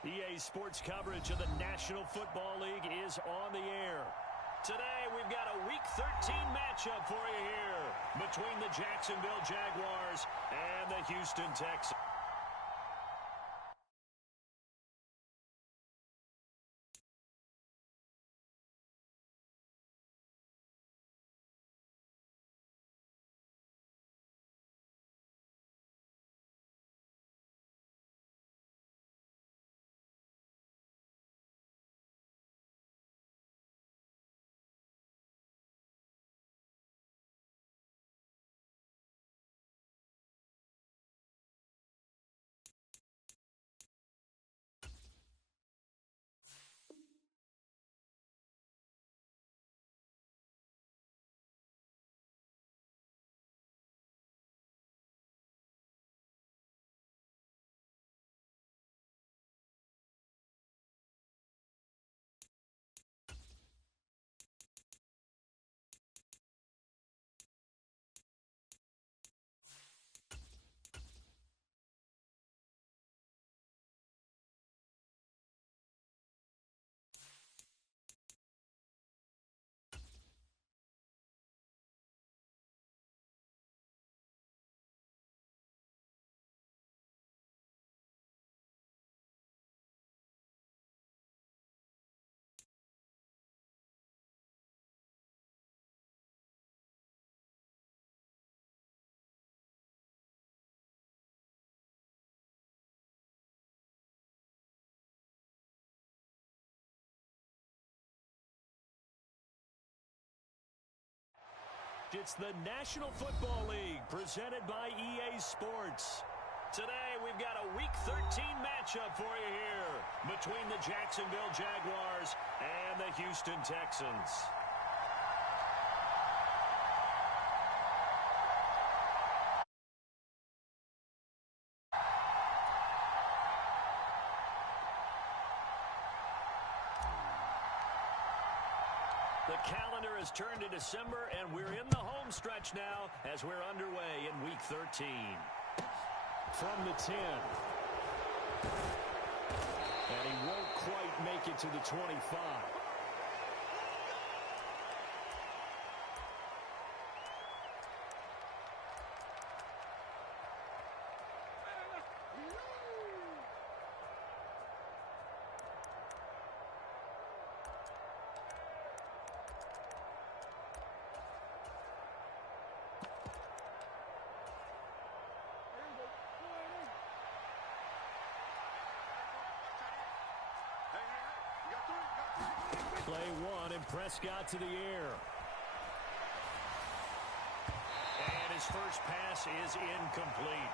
EA Sports coverage of the National Football League is on the air. Today, we've got a Week 13 matchup for you here between the Jacksonville Jaguars and the Houston Texans. It's the National Football League presented by EA Sports. Today, we've got a Week 13 matchup for you here between the Jacksonville Jaguars and the Houston Texans. The calendar has turned to December, and we're in the home stretch now as we're underway in Week 13. From the 10. And he won't quite make it to the 25. Play one, and Prescott to the air. And his first pass is incomplete.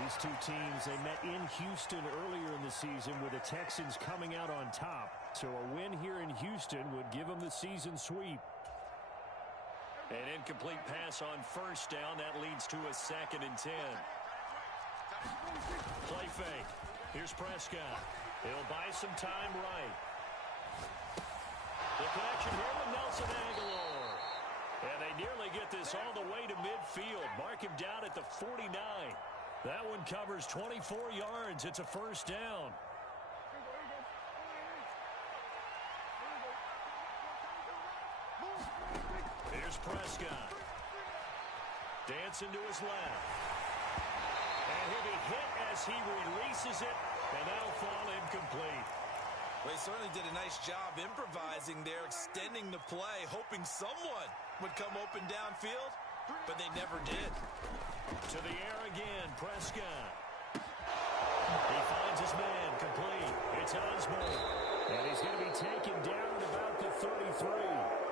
These two teams, they met in Houston earlier in the season with the Texans coming out on top. So a win here in Houston would give them the season sweep. An incomplete pass on first down. That leads to a 2nd and 10. Play fake. Here's Prescott. He'll buy some time right. The connection here with Nelson Aguilar. And they nearly get this all the way to midfield. Mark him down at the 49. That one covers 24 yards. It's a first down. Here's Prescott. Dancing to his left. And he'll be hit as he releases it. And that'll fall incomplete. Well, he certainly did a nice job improvising there, extending the play, hoping someone would come open downfield, but they never did. To the air again, Prescott. He finds his man, complete. It's Osborne. And he's going to be taken down at about the 33.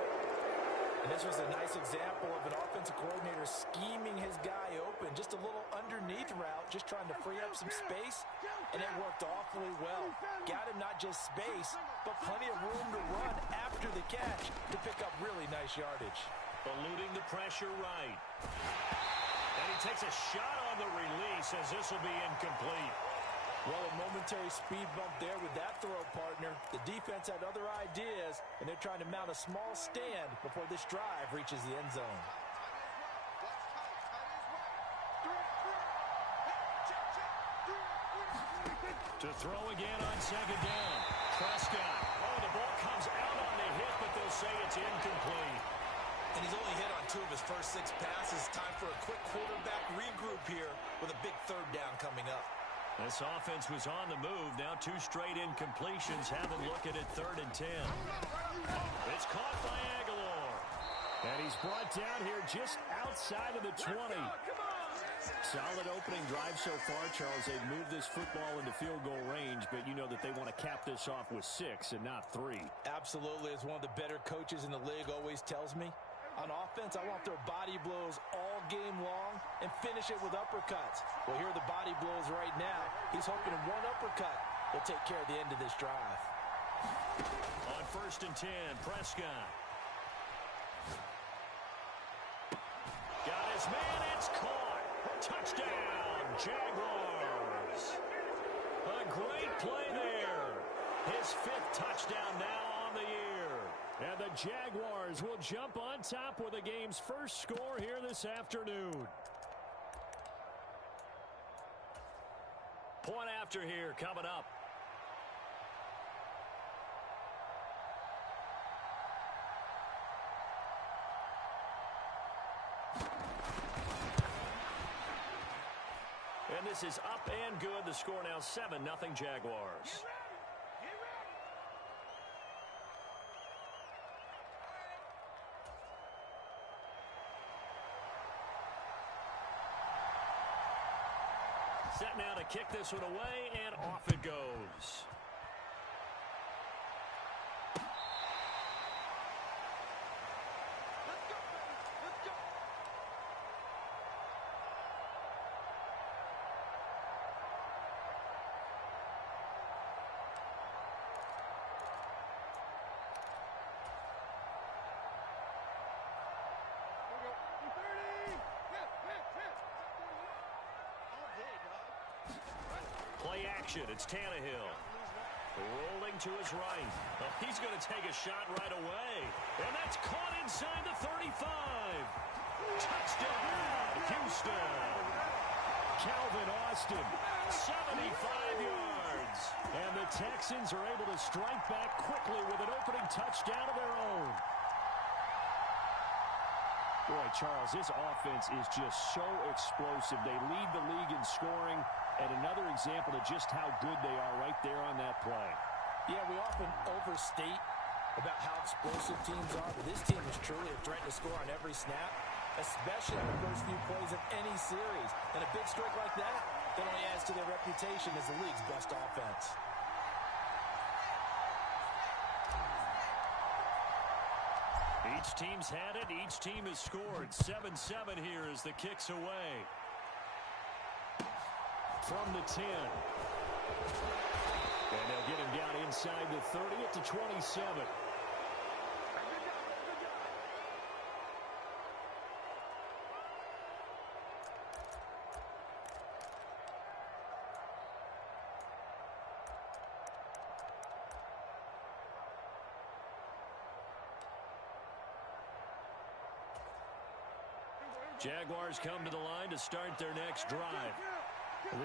And this was a nice example of an offensive coordinator scheming his guy open. Just a little underneath route, just trying to free up some space, and it worked awfully well. Got him not just space, but plenty of room to run after the catch to pick up really nice yardage. Eluding the pressure right. And he takes a shot on the release as this will be incomplete. Well, a momentary speed bump there with that throw, partner. The defense had other ideas, and they're trying to mount a small stand before this drive reaches the end zone. To throw again on second down. Prescott. Oh, the ball comes out on the hit, but they'll say it's incomplete. And he's only hit on 2 of his first 6 passes. Time for a quick quarterback regroup here with a big third down coming up. This offense was on the move. Now 2 straight incompletions. Have them looking at 3rd and 10. It's caught by Aguilar. And he's brought down here just outside of the 20. Solid opening drive so far, Charles. They've moved this football into field goal range, but you know that they want to cap this off with 6 and not 3. Absolutely. As one of the better coaches in the league always tells me, on offense, I want their body blows all game long and finish it with uppercuts. Well, here are the body blows right now. He's hoping in one uppercut will take care of the end of this drive. On 1st and 10, Prescott. Got his man, it's caught. Touchdown, Jaguars. A great play there. His 5th touchdown now on the year. And the Jaguars will jump on top with the game's first score here this afternoon. Point after here coming up. And this is up and good. The score now 7-0 Jaguars. Set now to kick this one away, and off it goes. Play action. It's Tannehill. Rolling to his right. Oh, he's going to take a shot right away. And that's caught inside the 35. Touchdown, Houston. Calvin Austin, 75 yards. And the Texans are able to strike back quickly with an opening touchdown of their own. Boy, Charles, this offense is just so explosive. They lead the league in scoring. And another example of just how good they are right there on that play. Yeah, we often overstate about how explosive teams are, but this team is truly a threat to score on every snap, especially in the first few plays of any series. And a big streak like that only adds to their reputation as the league's best offense. Each team's had it. Each team has scored. 7-7 here as the kick's away. From the 10. And they'll get him down inside the 30 at the 27. Jaguars come to the line to start their next drive.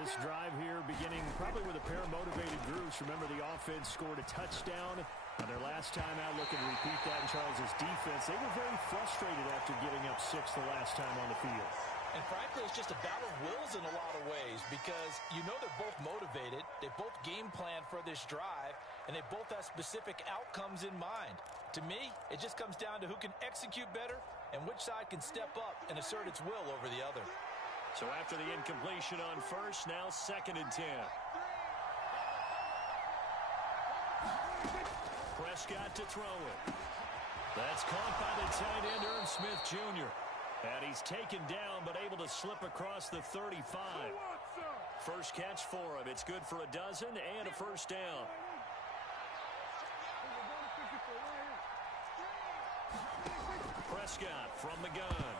This drive here beginning probably with a pair of motivated groups. Remember, the offense scored a touchdown on their last time out. Looking to repeat that in Charles's defense. They were very frustrated after giving up 6 the last time on the field. And frankly, it's just a battle of wills in a lot of ways because you know they're both motivated. They both game plan for this drive, and they both have specific outcomes in mind. To me, it just comes down to who can execute better and which side can step up and assert its will over the other. So after the incompletion on first, now 2nd and 10. Prescott to throw it. That's caught by the tight end, Irv Smith Jr. And he's taken down, but able to slip across the 35. First catch for him. It's good for a dozen and a first down. Prescott from the gun.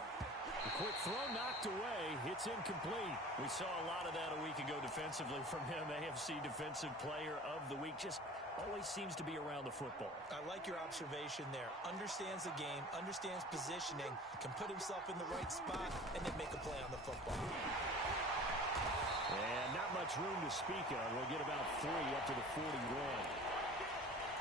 A quick throw knocked away. It's incomplete. We saw a lot of that a week ago defensively from him. AFC Defensive Player of the Week. Just always seems to be around the football. I like your observation there. Understands the game, understands positioning, can put himself in the right spot, and then make a play on the football. And not much room to speak of. We'll get about 3 up to the 41.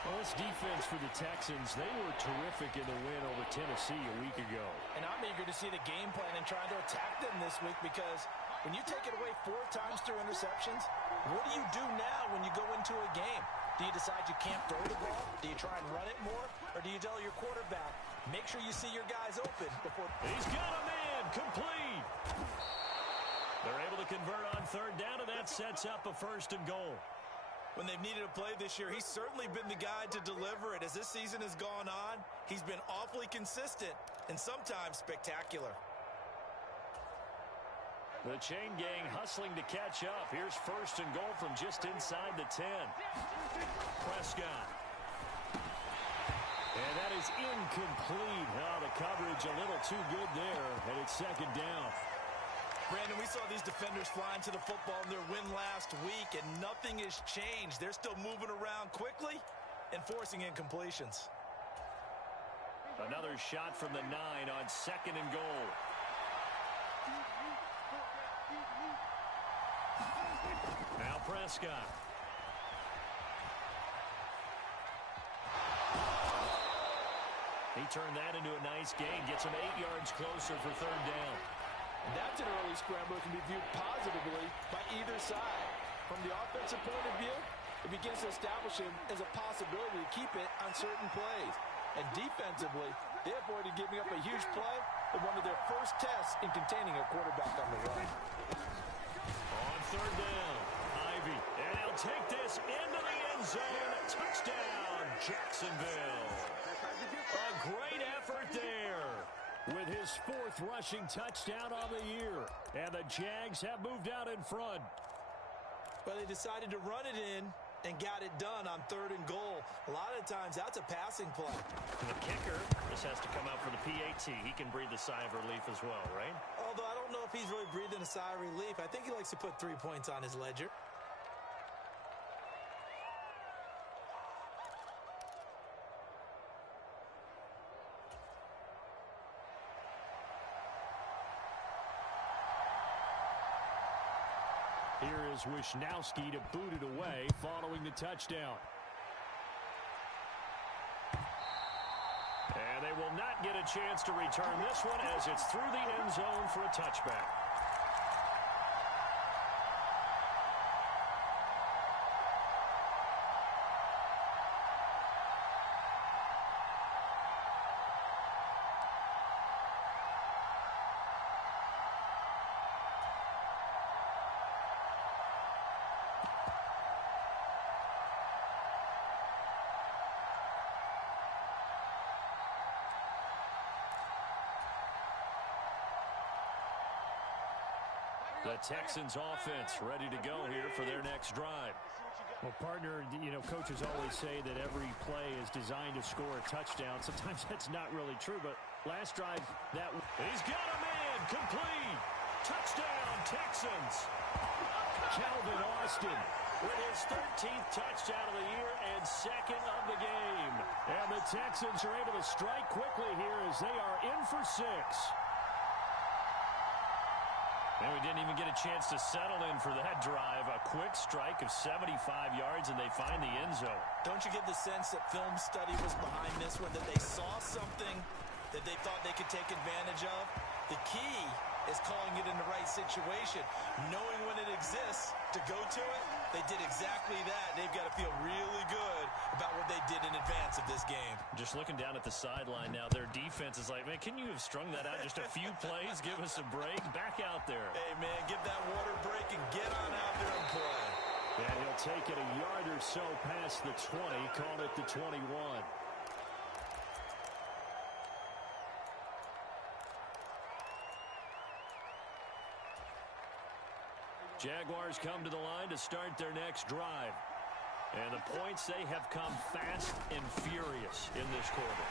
Well, this defense for the Texans, they were terrific in the win over Tennessee a week ago. And I'm eager to see the game plan and trying to attack them this week, because when you take it away 4 times through interceptions, what do you do now when you go into a game? Do you decide you can't throw the ball? Do you try and run it more? Or do you tell your quarterback, make sure you see your guys open before... He's got a man, complete. They're able to convert on 3rd down, and that sets up a 1st and goal. When they've needed a play this year, he's certainly been the guy to deliver it. As this season has gone on, he's been awfully consistent and sometimes spectacular. The chain gang hustling to catch up. Here's 1st and goal from just inside the 10. Prescott. And that is incomplete. Oh, the coverage a little too good there, and it's 2nd down. Brandon, we saw these defenders flying to the football in their win last week, and nothing has changed. They're still moving around quickly and forcing incompletions. Another shot from the 9 on 2nd and goal. Now Prescott. He turned that into a nice gain. Gets him 8 yards closer for 3rd down. That's an early scramble that can be viewed positively by either side. From the offensive point of view, it begins to establish him as a possibility to keep it on certain plays. And defensively, they avoided giving up a huge play in one of their first tests in containing a quarterback on the run. On 3rd down, Ivy. And he'll take this into the end zone. Touchdown, Jacksonville. A great effort there, with his 4th rushing touchdown on the year. And the Jags have moved out in front. Well, they decided to run it in and got it done on 3rd and goal. A lot of times, that's a passing play. And the kicker just has to come out for the PAT. He can breathe a sigh of relief as well, right? Although I don't know if he's really breathing a sigh of relief. I think he likes to put 3 points on his ledger. Here is Wisnowski to boot it away following the touchdown. And they will not get a chance to return this one as it's through the end zone for a touchback. The Texans offense ready to go here for their next drive. Well, partner, you know, coaches always say that every play is designed to score a touchdown. Sometimes that's not really true, but last drive, that... He's got a man, complete. Touchdown, Texans. Calvin Austin with his 13th touchdown of the year and 2nd of the game. And the Texans are able to strike quickly here as they are in for 6. And we didn't even get a chance to settle in for that drive. A quick strike of 75 yards, and they find the end zone. Don't you get the sense that film study was behind this one, that they saw something that they thought they could take advantage of? The key is calling it in the right situation. Knowing when it exists to go to it, they did exactly that. They've got to feel really good about what they did in advance of this game. Just looking down at the sideline now, their defense is like, man, can you have strung that out just a few plays? Give us a break. Back out there. Hey, man, get that water break and get on out there and play. And he'll take it a yard or so past the 20, called it the 21. Jaguars come to the line to start their next drive. And the points, they have come fast and furious in this quarter.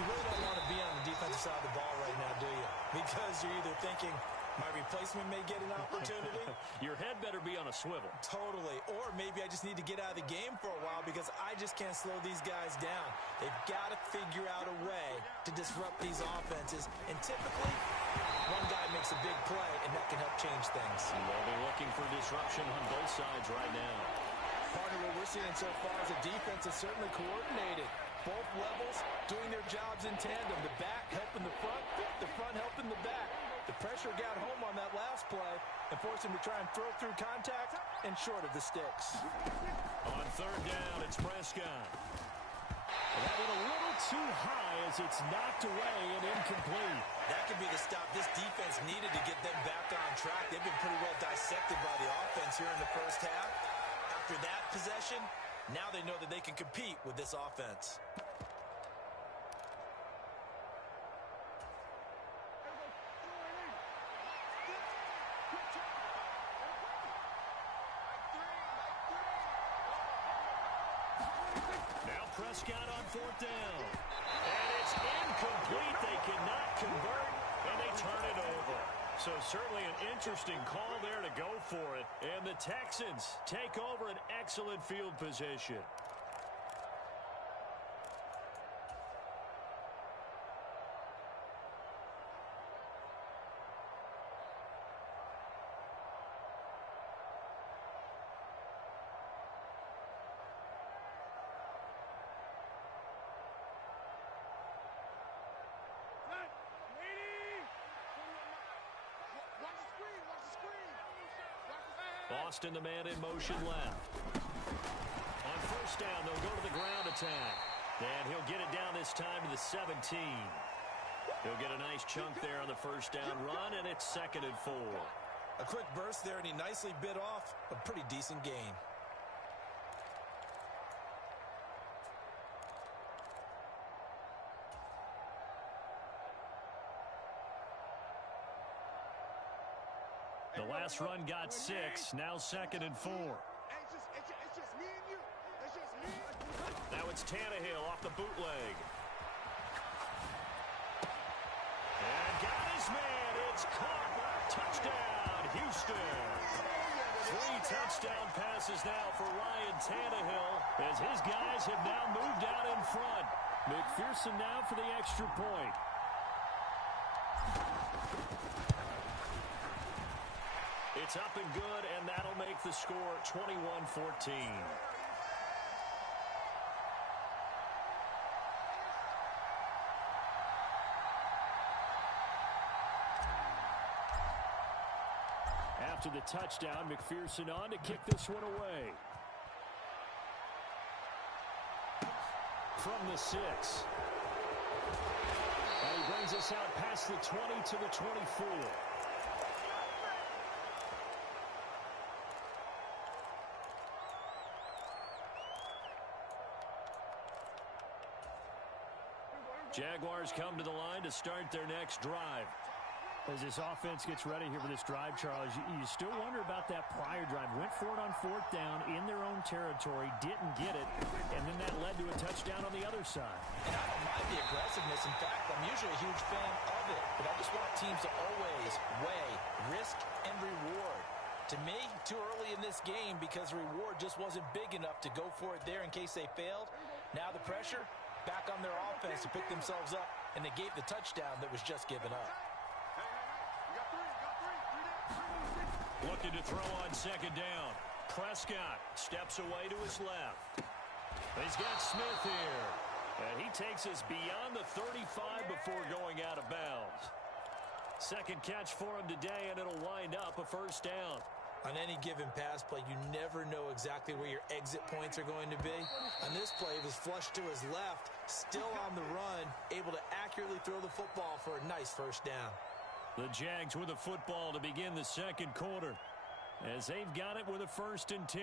You really don't want to be on the defensive side of the ball right now, do you? Because you're either thinking, my replacement may get an opportunity. Your head better be on a swivel. Totally. Or maybe I just need to get out of the game for a while because I just can't slow these guys down. They've got to figure out a way to disrupt these offenses. And typically, One guy makes a big play, and that can help change things. They'll be looking for disruption on both sides right now. Partner, what we're seeing so far is a defense is certainly coordinated. Both levels doing their jobs in tandem. The back helping the front helping the back. The pressure got home on that last play and forced him to try and throw through contact and short of the sticks. On third down, it's Prescott. That went a little too high as it's knocked away and incomplete. That could be the stop this defense needed to get them back on track. They've been pretty well dissected by the offense here in the first half. After that possession, now they know that they can compete with this offense. Now Prescott on fourth down. And it's incomplete. They cannot convert, and they turn it over. So certainly an interesting call there to go for it. And the Texans take over an excellent field position. Boston, the man in motion left. On first down, they'll go to the ground attack. And he'll get it down this time to the 17. He'll get a nice chunk there on the first down run, and it's 2nd and 4. A quick burst there, and he nicely bit off a pretty decent gain. The last run got 6. Now 2nd and 4. Now it's Tannehill off the bootleg. And got his man. It's caught. Touchdown, Houston. 3 touchdown passes now for Ryan Tannehill as his guys have now moved out in front. McPherson now for the extra point. It's up and good, and that'll make the score 21-14. After the touchdown, McPherson on to kick this one away. From the 6. And he brings us out past the 20 to the 24. Jaguars come to the line to start their next drive. As this offense gets ready here for this drive, Charles, you still wonder about that prior drive. Went for it on fourth down in their own territory, didn't get it, and then that led to a touchdown on the other side. And I don't mind the aggressiveness. In fact, I'm usually a huge fan of it. But I just want teams to always weigh risk and reward. To me, too early in this game because the reward just wasn't big enough to go for it there in case they failed. Now the pressure back on their offense to pick themselves up, and they gave the touchdown that was just given up. Looking to throw on second down. Prescott steps away to his left. He's got Smith here. And he takes us beyond the 35 before going out of bounds. Second catch for him today, and it'll wind up a first down. On any given pass play, you never know exactly where your exit points are going to be. On this play, it was flushed to his left, still on the run, able to accurately throw the football for a nice first down. The Jags with the football to begin the second quarter as they've got it with a 1st and 10.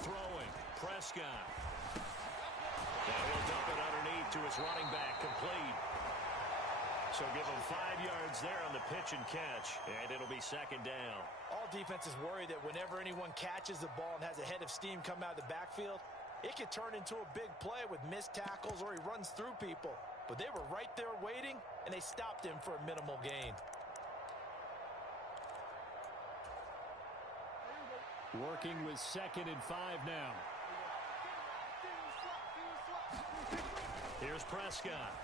Throwing, Prescott. Now he'll dump it underneath to his running back, complete. So give him 5 yards there on the pitch and catch, and it'll be second down. All defenses worry that whenever anyone catches the ball and has a head of steam come out of the backfield, it could turn into a big play with missed tackles or he runs through people. But they were right there waiting, and they stopped him for a minimal gain. Working with 2nd and 5 now. Here's Prescott.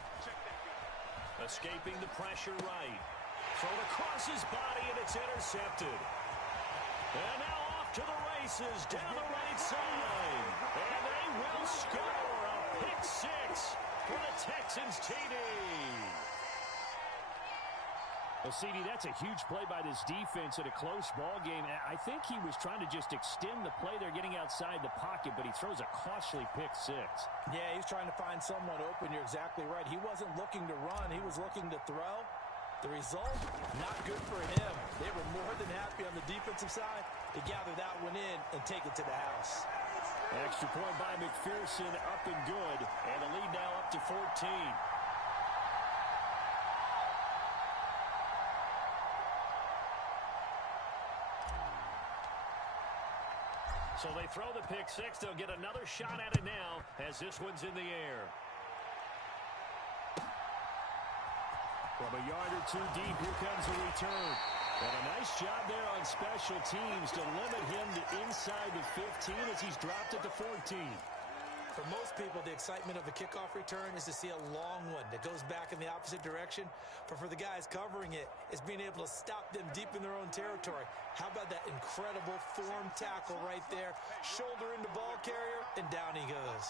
Escaping the pressure right. Thrown across his body, and it's intercepted. And now off to the races down the right side. And they will score a pick six for the Texans TD. Well, CD, that's a huge play by this defense in a close ball game. I think he was trying to just extend the play. They're getting outside the pocket, but he throws a costly pick six. Yeah, he's trying to find someone open. You're exactly right. He wasn't looking to run. He was looking to throw. The result, not good for him. They were more than happy on the defensive side to gather that one in and take it to the house. Extra point by McPherson, up and good. And the lead now up to 14. So they throw the pick six. They'll get another shot at it now as this one's in the air. From a yard or two deep, here comes a return. And a nice job there on special teams to limit him to inside the 15 as he's dropped it to 14. For most people, the excitement of a kickoff return is to see a long one that goes back in the opposite direction. But for the guys covering it, it's being able to stop them deep in their own territory. How about that incredible form tackle right there? Shoulder into ball carrier, and down he goes.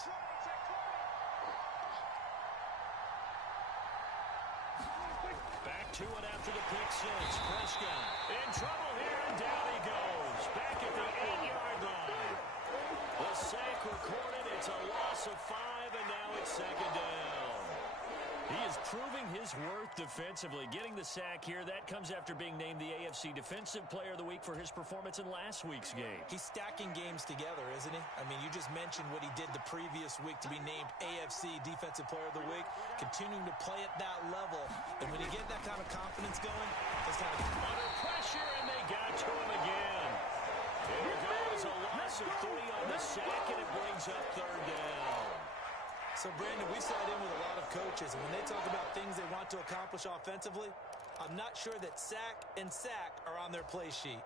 Back to it after the pick six. Prescott in trouble here, and down he goes. Back at the 8-yard line. The sack recorded. It's a loss of 5, and now it's 2nd down. He is proving his worth defensively. Getting the sack here, that comes after being named the AFC Defensive Player of the Week for his performance in last week's game. He's stacking games together, isn't he? I mean, you just mentioned what he did the previous week to be named AFC Defensive Player of the Week, continuing to play at that level. And when you get that kind of confidence going, it's kind of under pressure, and they got to him again. Here goes a loss of 3 on the sack, and it brings up 3rd down. So, Brandon, we sat in with a lot of coaches, and when they talk about things they want to accomplish offensively, I'm not sure that sack and sack are on their play sheet.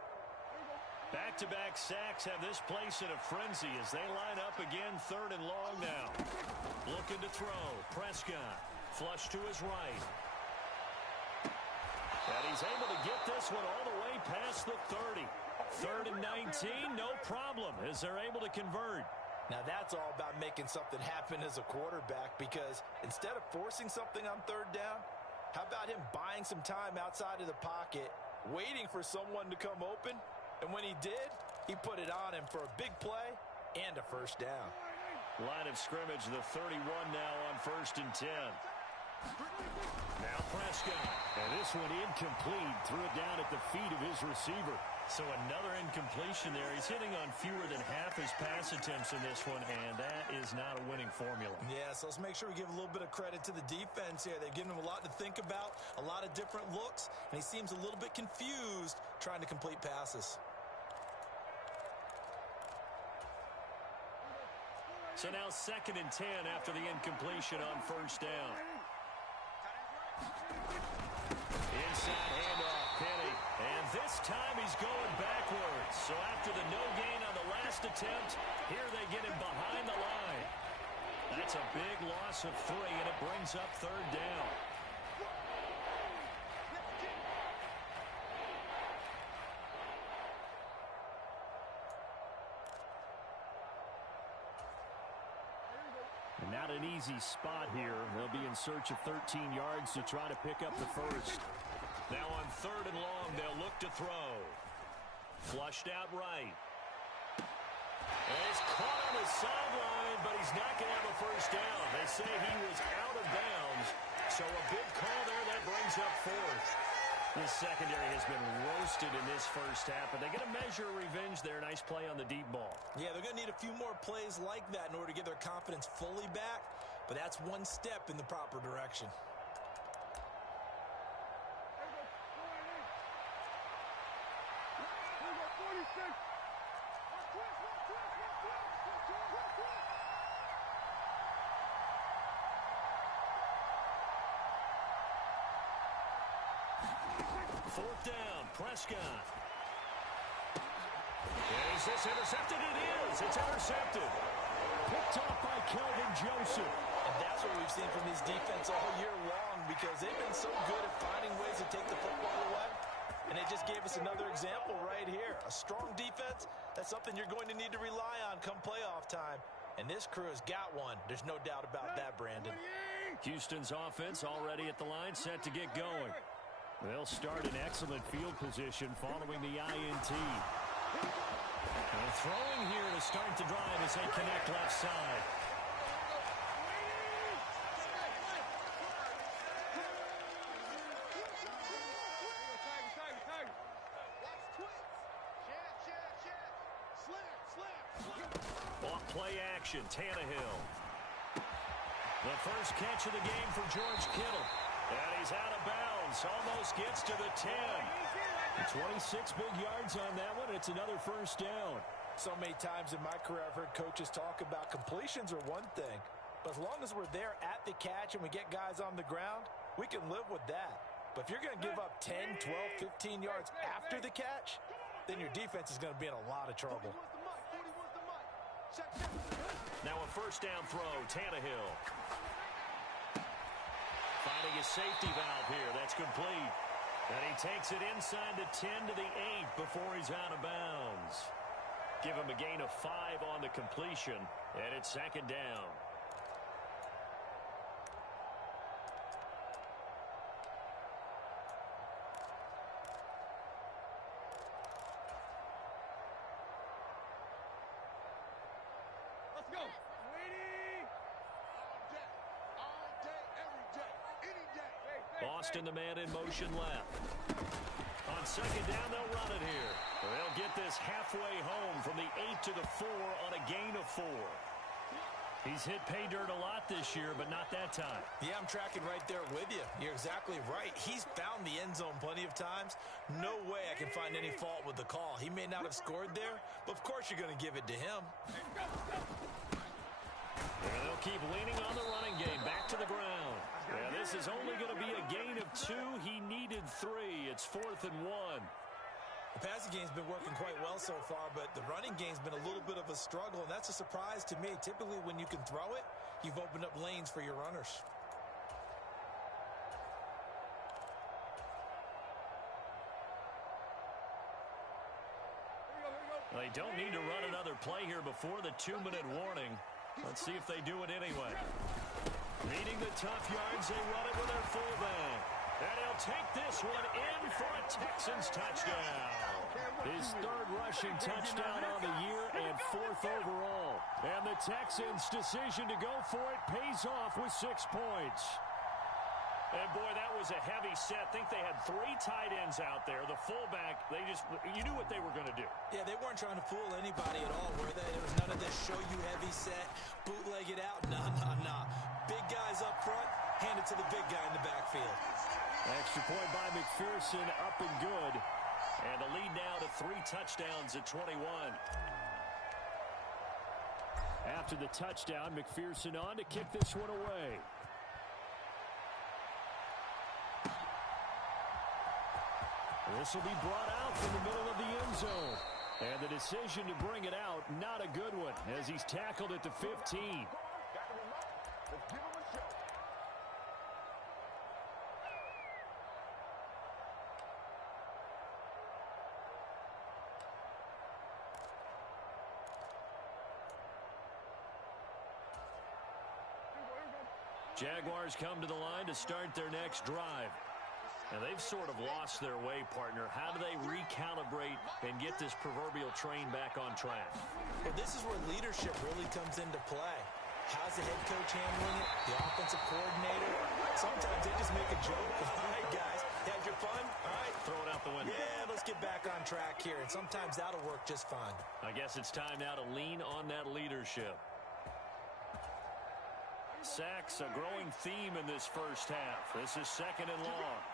Back-to-back sacks have this place in a frenzy as they line up again 3rd and long now. Looking to throw. Prescott. Flush to his right. And he's able to get this one all the way past the 30. 3rd and 19, no problem, as they're able to convert. Now, that's all about making something happen as a quarterback, because instead of forcing something on 3rd down, how about him buying some time outside of the pocket, waiting for someone to come open, and when he did, he put it on him for a big play and a 1st down. Line of scrimmage, the 31 now on 1st and 10. Now Prescott. And this one incomplete. Threw it down at the feet of his receiver. So another incompletion there. He's hitting on fewer than half his pass attempts in this one, and that is not a winning formula. Yeah, so let's make sure we give a little bit of credit to the defense here. They've given him a lot to think about, a lot of different looks, and he seems a little bit confused trying to complete passes. So now 2nd and 10 after the incompletion on 1st down. Inside handoff, Penny. And this time he's going backwards. So after the no gain on the last attempt, here they get him behind the line. That's a big loss of 3, and it brings up 3rd down. And not an easy spot here. They'll be in search of 13 yards to try to pick up the 1st. Now on 3rd and long, they'll look to throw. Flushed out right. And he's caught on the sideline, but he's not going to have a 1st down. They say he was out of bounds. So a big call there that brings up 4th. This secondary has been roasted in this 1st half, but they get a measure of revenge there. Nice play on the deep ball. Yeah, they're going to need a few more plays like that in order to get their confidence fully back, but that's one step in the proper direction. Fourth down, Prescott. Is this intercepted? It is. It's intercepted. Picked off by Kelvin Joseph. And that's what we've seen from this defense all year long, because they've been so good at finding ways to take the football away. And they just gave us another example right here. A strong defense, that's something you're going to need to rely on come playoff time. And this crew has got one. There's no doubt about that, Brandon. Houston's offense already at the line, set to get going. They'll start in excellent field position following the INT. And throwing here to start the drive as they connect left side. Off play action, Tannehill. The first catch of the game for George Kittle. And he's out of bounds. Almost gets to the 10. 26 big yards on that one. It's another first down. So many times in my career I've heard coaches talk about completions are one thing. But as long as we're there at the catch and we get guys on the ground, we can live with that. But if you're going to give up 10, 12, 15 yards after the catch, then your defense is going to be in a lot of trouble. Now a first down throw, Tannehill. Finding his safety valve here. That's complete. And he takes it inside the 10 to the 8 before he's out of bounds. Give him a gain of 5 on the completion, and it's second down. Let's go. All day, every day, any day. Austin, the man in motion left. On second down, they'll run it here. They'll get this halfway home from the 8 to the 4 on a gain of 4. He's hit pay dirt a lot this year, but not that time. Yeah, I'm tracking right there with you. You're exactly right. He's found the end zone plenty of times. No way I can find any fault with the call. He may not have scored there, but of course you're going to give it to him. And they'll keep leaning on the running game. Back to the ground. Yeah, this is only going to be a gain of 2. He needed 3. It's 4th and 1. The passing game's been working quite well so far, but the running game's been a little bit of a struggle, and that's a surprise to me. Typically, when you can throw it, you've opened up lanes for your runners. They don't need to run another play here before the 2-minute warning. Let's see if they do it anyway. Needing the tough yards, they run it with their fullback. And he'll take this one in for a Texans touchdown. His 3rd rushing touchdown on the year and 4th overall. And the Texans' decision to go for it pays off with 6 points. And boy, that was a heavy set. I think they had 3 tight ends out there. The fullback, you knew what they were going to do. Yeah, they weren't trying to fool anybody at all, were they? There was none of this show you heavy set, bootleg it out. Nah. Big guys up front, hand it to the big guy in the backfield. Extra point by McPherson, up and good. And the lead now to 3 touchdowns at 21. After the touchdown, McPherson on to kick this one away. This will be brought out from the middle of the end zone. And the decision to bring it out, not a good one, as he's tackled at the 15. Jaguars come to the line to start their next drive. And they've sort of lost their way, partner. How do they recalibrate and get this proverbial train back on track? Well, this is where leadership really comes into play. How's the head coach handling it? The offensive coordinator? Sometimes they just make a joke. All right, guys, had your fun? All right. Throw it out the window. Yeah, let's get back on track here. And sometimes that'll work just fine. I guess it's time now to lean on that leadership. Sacks, a growing theme in this first half. This is 2nd and long.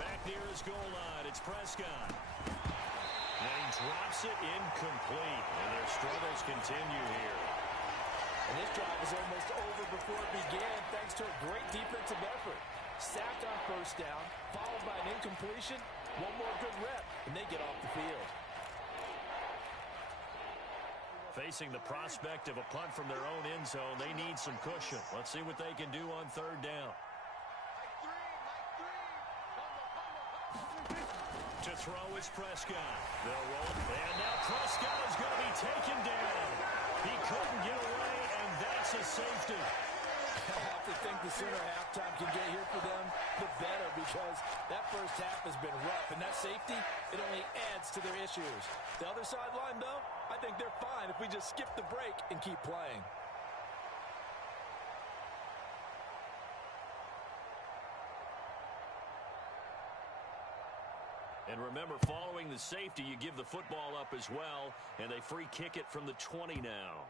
Back near his goal line, it's Prescott. And he drops it incomplete. And their struggles continue here. And this drive was almost over before it began, thanks to a great defensive effort. Sack on first down, followed by an incompletion. One more good rep, and they get off the field. Facing the prospect of a punt from their own end zone, they need some cushion. Let's see what they can do on third down. To throw is Prescott. They'll roll. And now Prescott is going to be taken down. He couldn't get away, and that's a safety. I have to think the sooner halftime can get here for them, the better, because that first half has been rough, and that safety, it only adds to their issues. The other sideline, though, I think they're fine if we just skip the break and keep playing. And remember, following the safety, you give the football up as well, and they free kick it from the 20 now.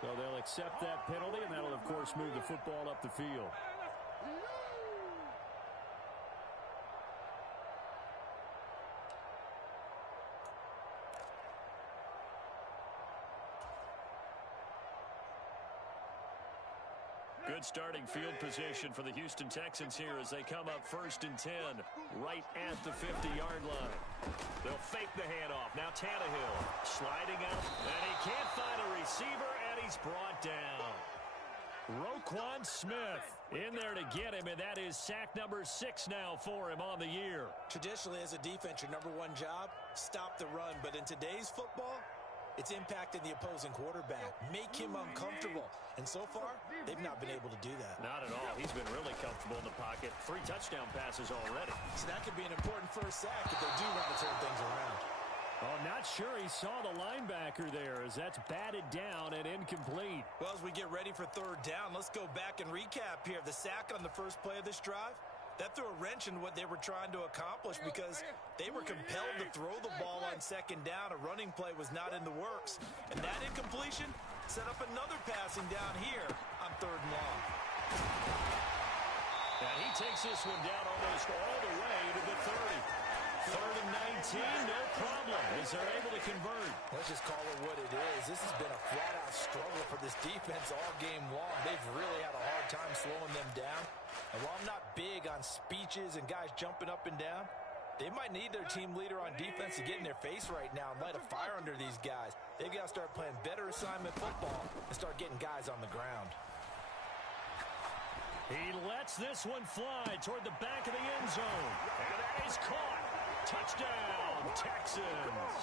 So they'll accept that penalty, and that'll, of course, move the football up the field. Good starting field position for the Houston Texans here as they come up 1st and 10, right at the 50-yard line. They'll fake the handoff. Now Tannehill sliding up, and he can't find a receiver, and he's brought down. Roquan Smith in there to get him, and that is sack number 6 now for him on the year. Traditionally, as a defense, your number one job, stop the run. But in today's football, it's impacting the opposing quarterback. Make him uncomfortable. And so far, they've not been able to do that. Not at all. He's been really comfortable in the pocket. 3 touchdown passes already. So that could be an important first sack if they do want to turn things around. Oh, not sure he saw the linebacker there as that's batted down and incomplete. Well, as we get ready for third down, let's go back and recap here. The sack on the first play of this drive, that threw a wrench in what they were trying to accomplish because they were compelled to throw the ball on second down. A running play was not in the works. And that incompletion set up another passing down here on third and long. And he takes this one down almost all the way to the 30. 3rd and 19, no problem, as they're able to convert. Let's just call it what it is. This has been a flat-out struggle for this defense all game long. They've really had a hard time slowing them down. And while I'm not big on speeches and guys jumping up and down, they might need their team leader on defense to get in their face right now and light a fire under these guys. They've got to start playing better assignment football and start getting guys on the ground. He lets this one fly toward the back of the end zone. And that is caught. Touchdown, Texans.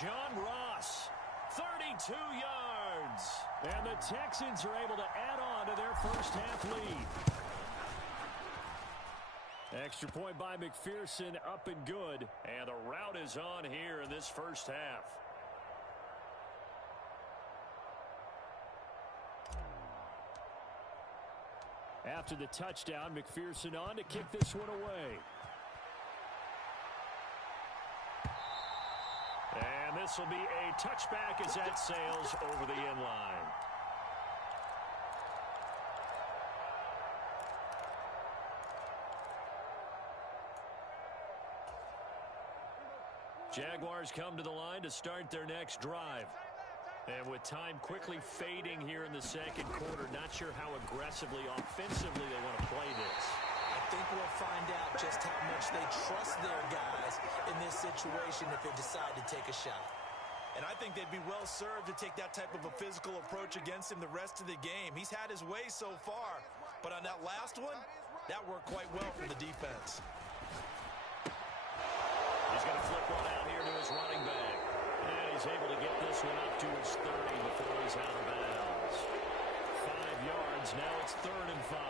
John Ross, 32 yards. And the Texans are able to add on to their first half lead. Extra point by McPherson, up and good. And the route is on here in this first half. After the touchdown, McPherson on to kick this one away. And this will be a touchback as that sails over the end line. Jaguars come to the line to start their next drive. And with time quickly fading here in the second quarter, not sure how aggressively, offensively they want to play this. I think we'll find out just how much they trust their guys in this situation if they decide to take a shot. And I think they'd be well served to take that type of a physical approach against him the rest of the game. He's had his way so far, but on that last one, that worked quite well for the defense. He's going to flip one out here to his running back. And he's able to get this one up to his 30 before he's out of bounds. 5 yards, now it's 3rd and 5.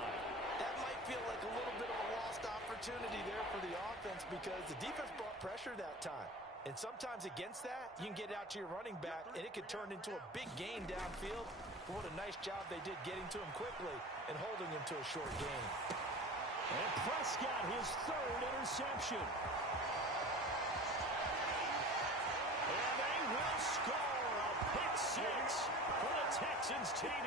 That might feel like a little bit of a lost opportunity there for the offense because the defense brought pressure that time. And sometimes against that, you can get out to your running back, and it could turn into a big gain downfield. But what a nice job they did getting to him quickly and holding him to a short gain. And Prescott, his 3rd interception. And they will score a pick 6 for the Texans TD.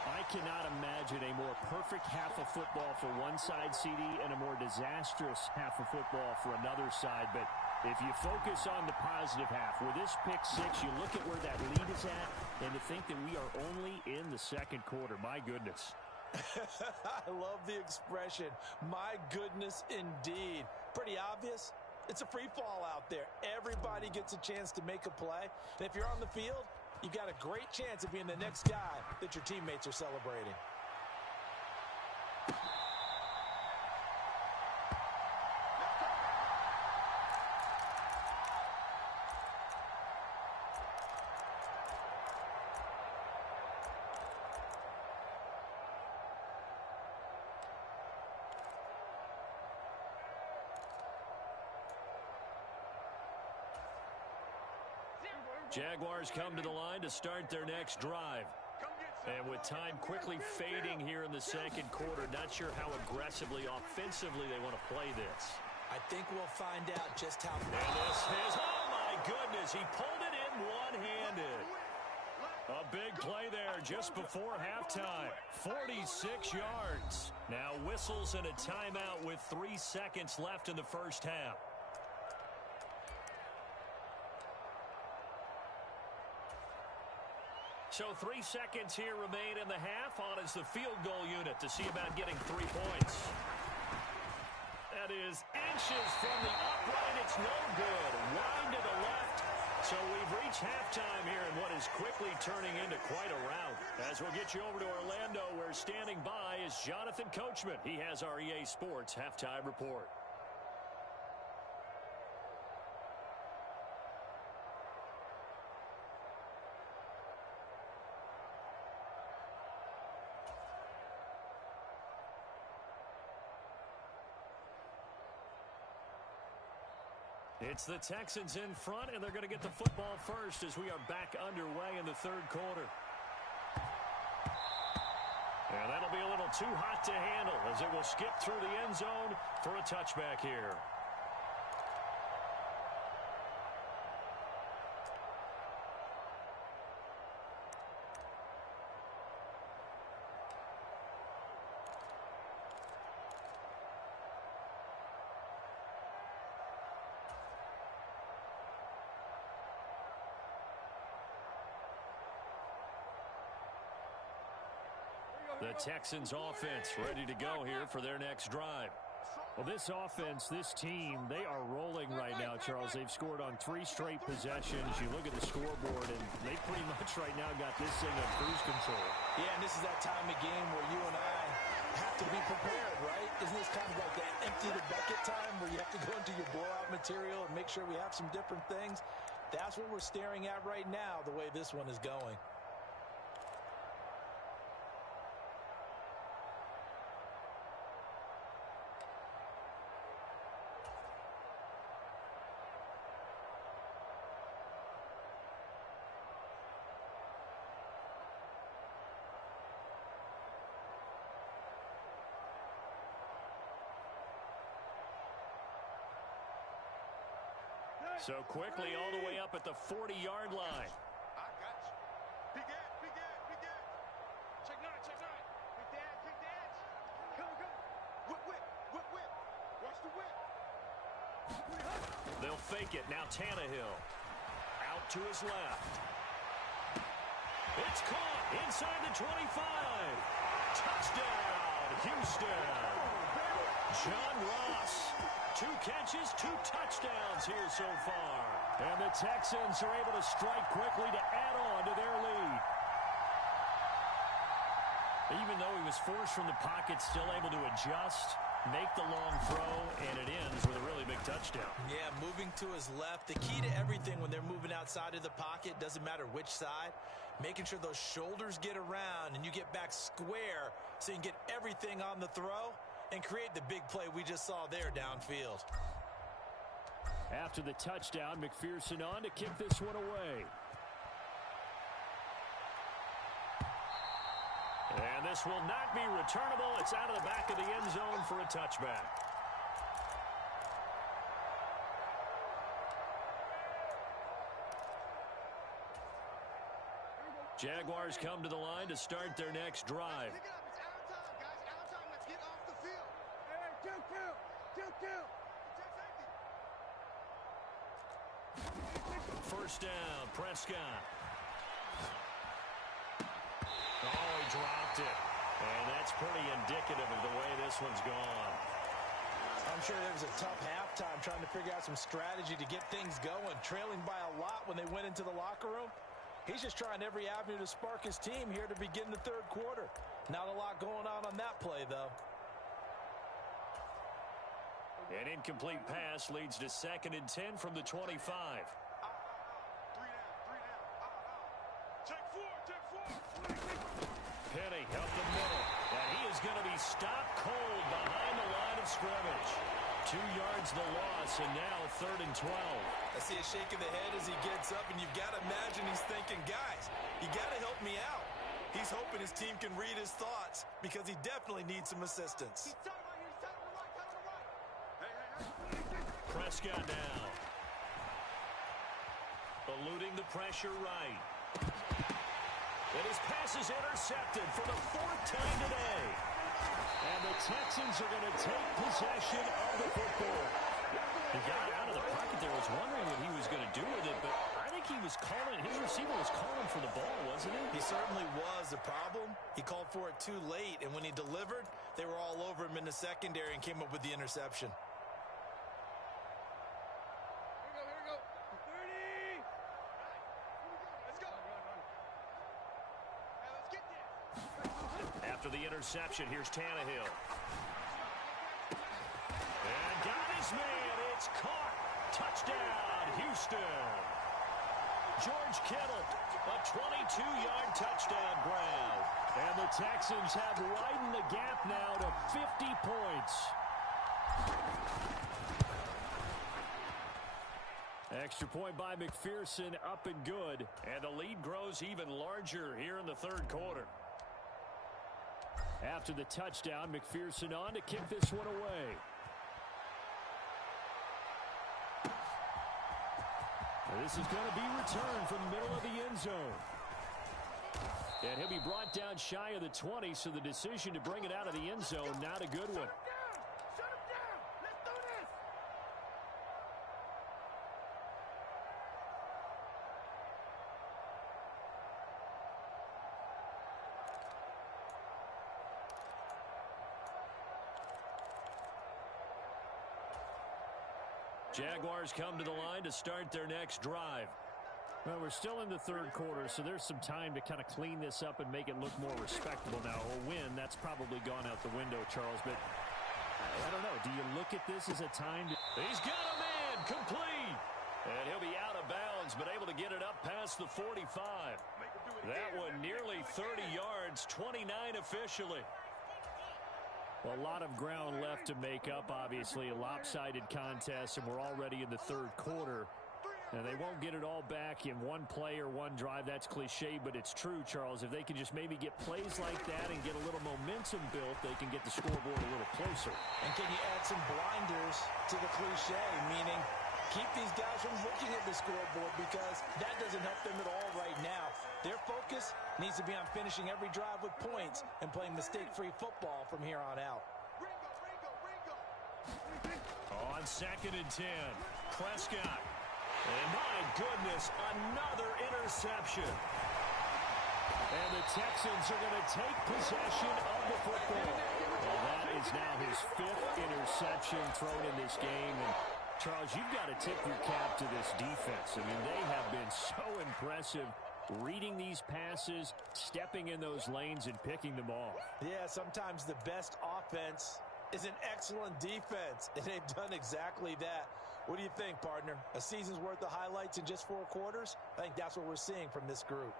I cannot imagine a more perfect half of football for one side, CD, and a more disastrous half of football for another side. But If you focus on the positive half, with this pick six, you look at where that lead is at, and to think that we are only in the second quarter. My goodness. I love the expression, my goodness indeed. Pretty obvious. It's a free fall out there. Everybody gets a chance to make a play. And if you're on the field, you've got a great chance of being the next guy that your teammates are celebrating. Jaguars come to the line to start their next drive. And with time quickly fading here in the second quarter, not sure how aggressively, offensively they want to play this. I think we'll find out just how. And this is, oh my goodness, he pulled it in one-handed. A big play there just before halftime. 46 yards. Now whistles and a timeout with 3 seconds left in the first half. So 3 seconds here remain in the half. On is the field goal unit to see about getting 3 points. That is inches from the upright. It's no good. Wide to the left. So we've reached halftime here in what is quickly turning into quite a rout. As we'll get you over to Orlando, where standing by is Jonathan Coachman. He has our EA Sports halftime report. It's the Texans in front, and they're going to get the football first as we are back underway in the third quarter. And that'll be a little too hot to handle as it will skip through the end zone for a touchback here. The Texans offense ready to go here for their next drive. Well, this offense, this team, they are rolling right now, Charles. They've scored on 3 straight possessions. You look at the scoreboard, and they pretty much right now got this thing on cruise control. Yeah, and this is that time of game where you and I have to be prepared, right? Isn't this kind of like that empty the bucket time where you have to go into your blowout material and make sure we have some different things? That's what we're staring at right now, the way this one is going. So quickly all the way up at the 40-yard line. I got you. Big edge, big edge, big edge. Check nine, check nine. Big edge, big edge. Go, go. Whip, whip, whip, whip. Watch the whip. They'll fake it. Now Tannehill. Out to his left. It's caught inside the 25. Touchdown, Houston. John Ross. 2 catches, 2 touchdowns here so far. And the Texans are able to strike quickly to add on to their lead. Even though he was forced from the pocket, still able to adjust, make the long throw, and it ends with a really big touchdown. Yeah, moving to his left. The key to everything when they're moving outside of the pocket, doesn't matter which side, making sure those shoulders get around and you get back square so you can get everything on the throw and create the big play we just saw there downfield. After the touchdown, McPherson on to kick this one away. And this will not be returnable. It's out of the back of the end zone for a touchback. Jaguars come to the line to start their next drive. Pick it up. It's out of time, guys. Out of time. Let's get off the field. Hey, 2-2. 2-2. Check safety. first down. Prescott. Oh, he dropped it. And that's pretty indicative of the way this one's gone. I'm sure there was a tough halftime trying to figure out some strategy to get things going, trailing by a lot when they went into the locker room. He's just trying every avenue to spark his team here to begin the third quarter. Not a lot going on that play, though. An incomplete pass leads to 2nd and 10 from the 25. Three down. Take four. Penny up the middle. And he is going to be stopped cold behind the line of scrimmage. 2 yards the loss, and now 3rd and 12. I see a shake of the head as he gets up, and you've got to imagine he's thinking, guys, you got to help me out. He's hoping his team can read his thoughts because he definitely needs some assistance. Prescott now. Eluding the pressure right. And his pass is intercepted for the 4th time today. And the Texans are going to take possession of the football. He got out of the pocket there. Was wondering what he was going to do with it, but I think he was calling. His receiver was calling for the ball, wasn't he? He certainly was. The problem, he called for it too late, and when he delivered, they were all over him in the secondary and came up with the interception. Here we go. 30. Let's go. Hey, let's get this. After the interception, here's Tannehill. And got his man. It's caught. Touchdown, Houston. George Kittle, a 22-yard touchdown grab. And the Texans have widened the gap now to 50 points. Extra point by McPherson, up and good. And the lead grows even larger here in the third quarter. After the touchdown, McPherson on to kick this one away. This is going to be returned from the middle of the end zone. And he'll be brought down shy of the 20, so the decision to bring it out of the end zone, not a good one. Shut him down. Let's do this. Jaguars come to the line to start their next drive. Well, we're still in the third quarter, so there's some time to kind of clean this up and make it look more respectable now. A win, that's probably gone out the window, Charles, but I don't know. Do you look at this as a time to... He's got a man, complete! And he'll be out of bounds, but able to get it up past the 45. That one nearly 30 yards, 29 officially. Well, a lot of ground left to make up, obviously. A lopsided contest, and we're already in the third quarter. And they won't get it all back in one play or one drive. That's cliche, but it's true, Charles. If they can just maybe get plays like that and get a little momentum built, they can get the scoreboard a little closer. And can you add some blinders to the cliche, meaning keep these guys from looking at the scoreboard because that doesn't help them at all right now. Their focus needs to be on finishing every drive with points and playing mistake-free football from here on out. Ringo. On 2nd and 10, Prescott. And my goodness, another interception. And the Texans are going to take possession of the football. Well, that is now his 5th interception thrown in this game. And Charles, you've got to tip your cap to this defense. I mean, they have been so impressive reading these passes, stepping in those lanes, and picking them off. Yeah, sometimes the best offense is an excellent defense, and they've done exactly that. What do you think, partner? A season's worth of highlights in just 4 quarters? I think that's what we're seeing from this group.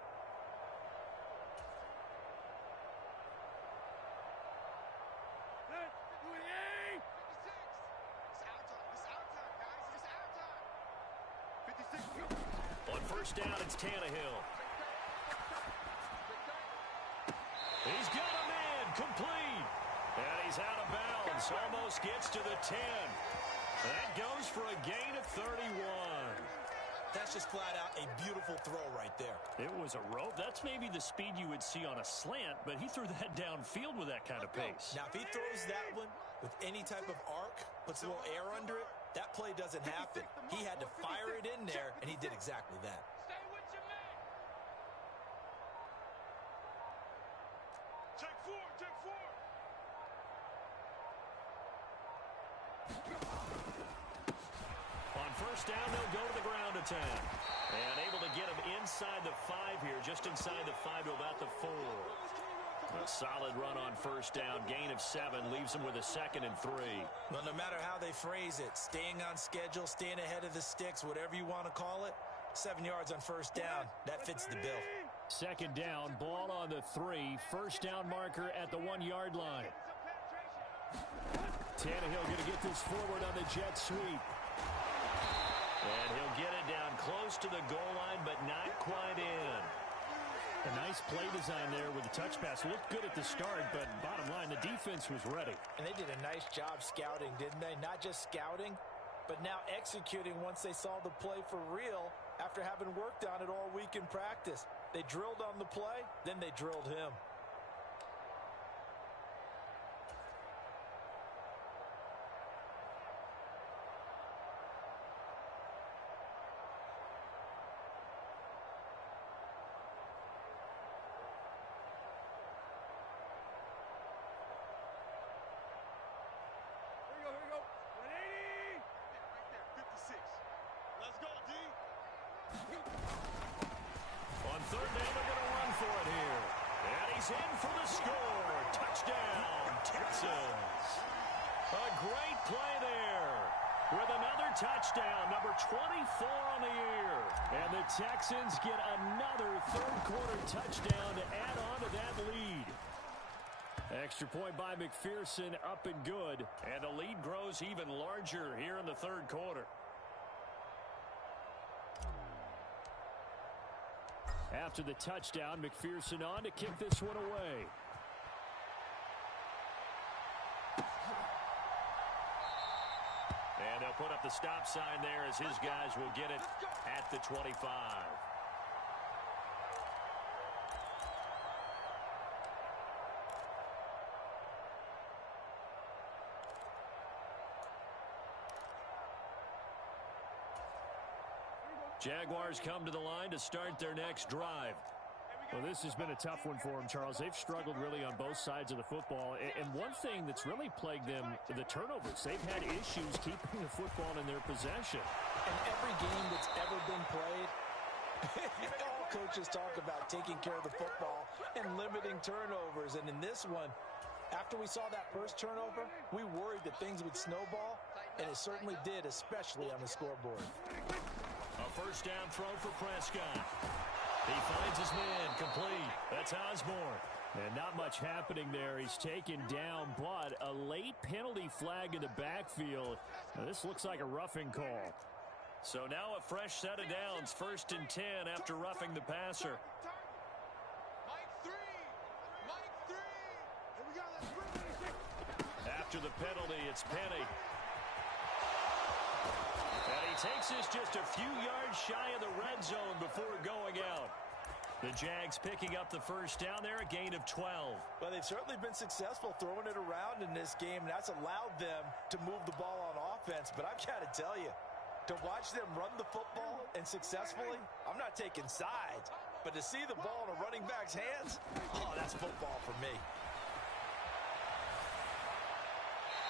On first down, it's Tannehill. He's got a man, complete. And he's out of bounds, almost gets to the 10. That goes for a gain of 31. That's just flat out a beautiful throw right there. It was a rope. That's maybe the speed you would see on a slant, but he threw that downfield with that kind of pace. Now, if he throws that one with any type of arc, puts a little air under it, That play doesn't happen. He had to fire it in there, and he did exactly that. Stay with your man. Take four, take four. On first down, they'll go to the ground attack. And able to get him inside the 5 here, just inside the 5 to about the 4. A solid run on first down. Gain of 7 leaves them with a 2nd and 3. Well, no matter how they phrase it, staying on schedule, staying ahead of the sticks, whatever you want to call it, 7 yards on first down, that fits the bill. 2nd down, ball on the 3. First down marker at the 1-yard line. Tannehill going to get this forward on the jet sweep. And he'll get it down close to the goal line, but not quite in. A nice play design there with the touch pass. Looked good at the start, but bottom line, the defense was ready. And they did a nice job scouting, didn't they? Not just scouting, but now executing once they saw the play for real after having worked on it all week in practice. They drilled on the play, then they drilled him. Here we go. 180. Right there, 56. Let's go, D. On third down, they're going to run for it here. And he's in for the score. Touchdown, Texans. A great play there with another touchdown, number 24 on the year. And the Texans get another third-quarter touchdown to add on to that lead. Extra point by McPherson, up and good. And the lead grows even larger here in the third quarter. After the touchdown, McPherson on to kick this one away. And they'll put up the stop sign there as his guys will get it at the 25. Jaguars come to the line to start their next drive. Well, this has been a tough one for them, Charles. They've struggled really on both sides of the football. And one thing that's really plagued them, the turnovers. They've had issues keeping the football in their possession. In every game that's ever been played, all coaches talk about taking care of the football and limiting turnovers. And in this one, after we saw that first turnover, we worried that things would snowball, and it certainly did, especially on the scoreboard. A first down throw for Prescott. He finds his man, complete. That's Osborne. And not much happening there. He's taken down, but a late penalty flag in the backfield. Now, this looks like a roughing call. So now a fresh set of downs, 1st and 10 after roughing the passer. Mike 3. Mike 3. Here we go. Let's bring it. After the penalty, it's Penny. And he takes this just a few yards shy of the red zone before going out. The Jags picking up the first down there, a gain of 12. Well, they've certainly been successful throwing it around in this game, and that's allowed them to move the ball on offense. But I've got to tell you, to watch them run the football and successfully, I'm not taking sides. But to see the ball in a running back's hands, oh, that's football for me.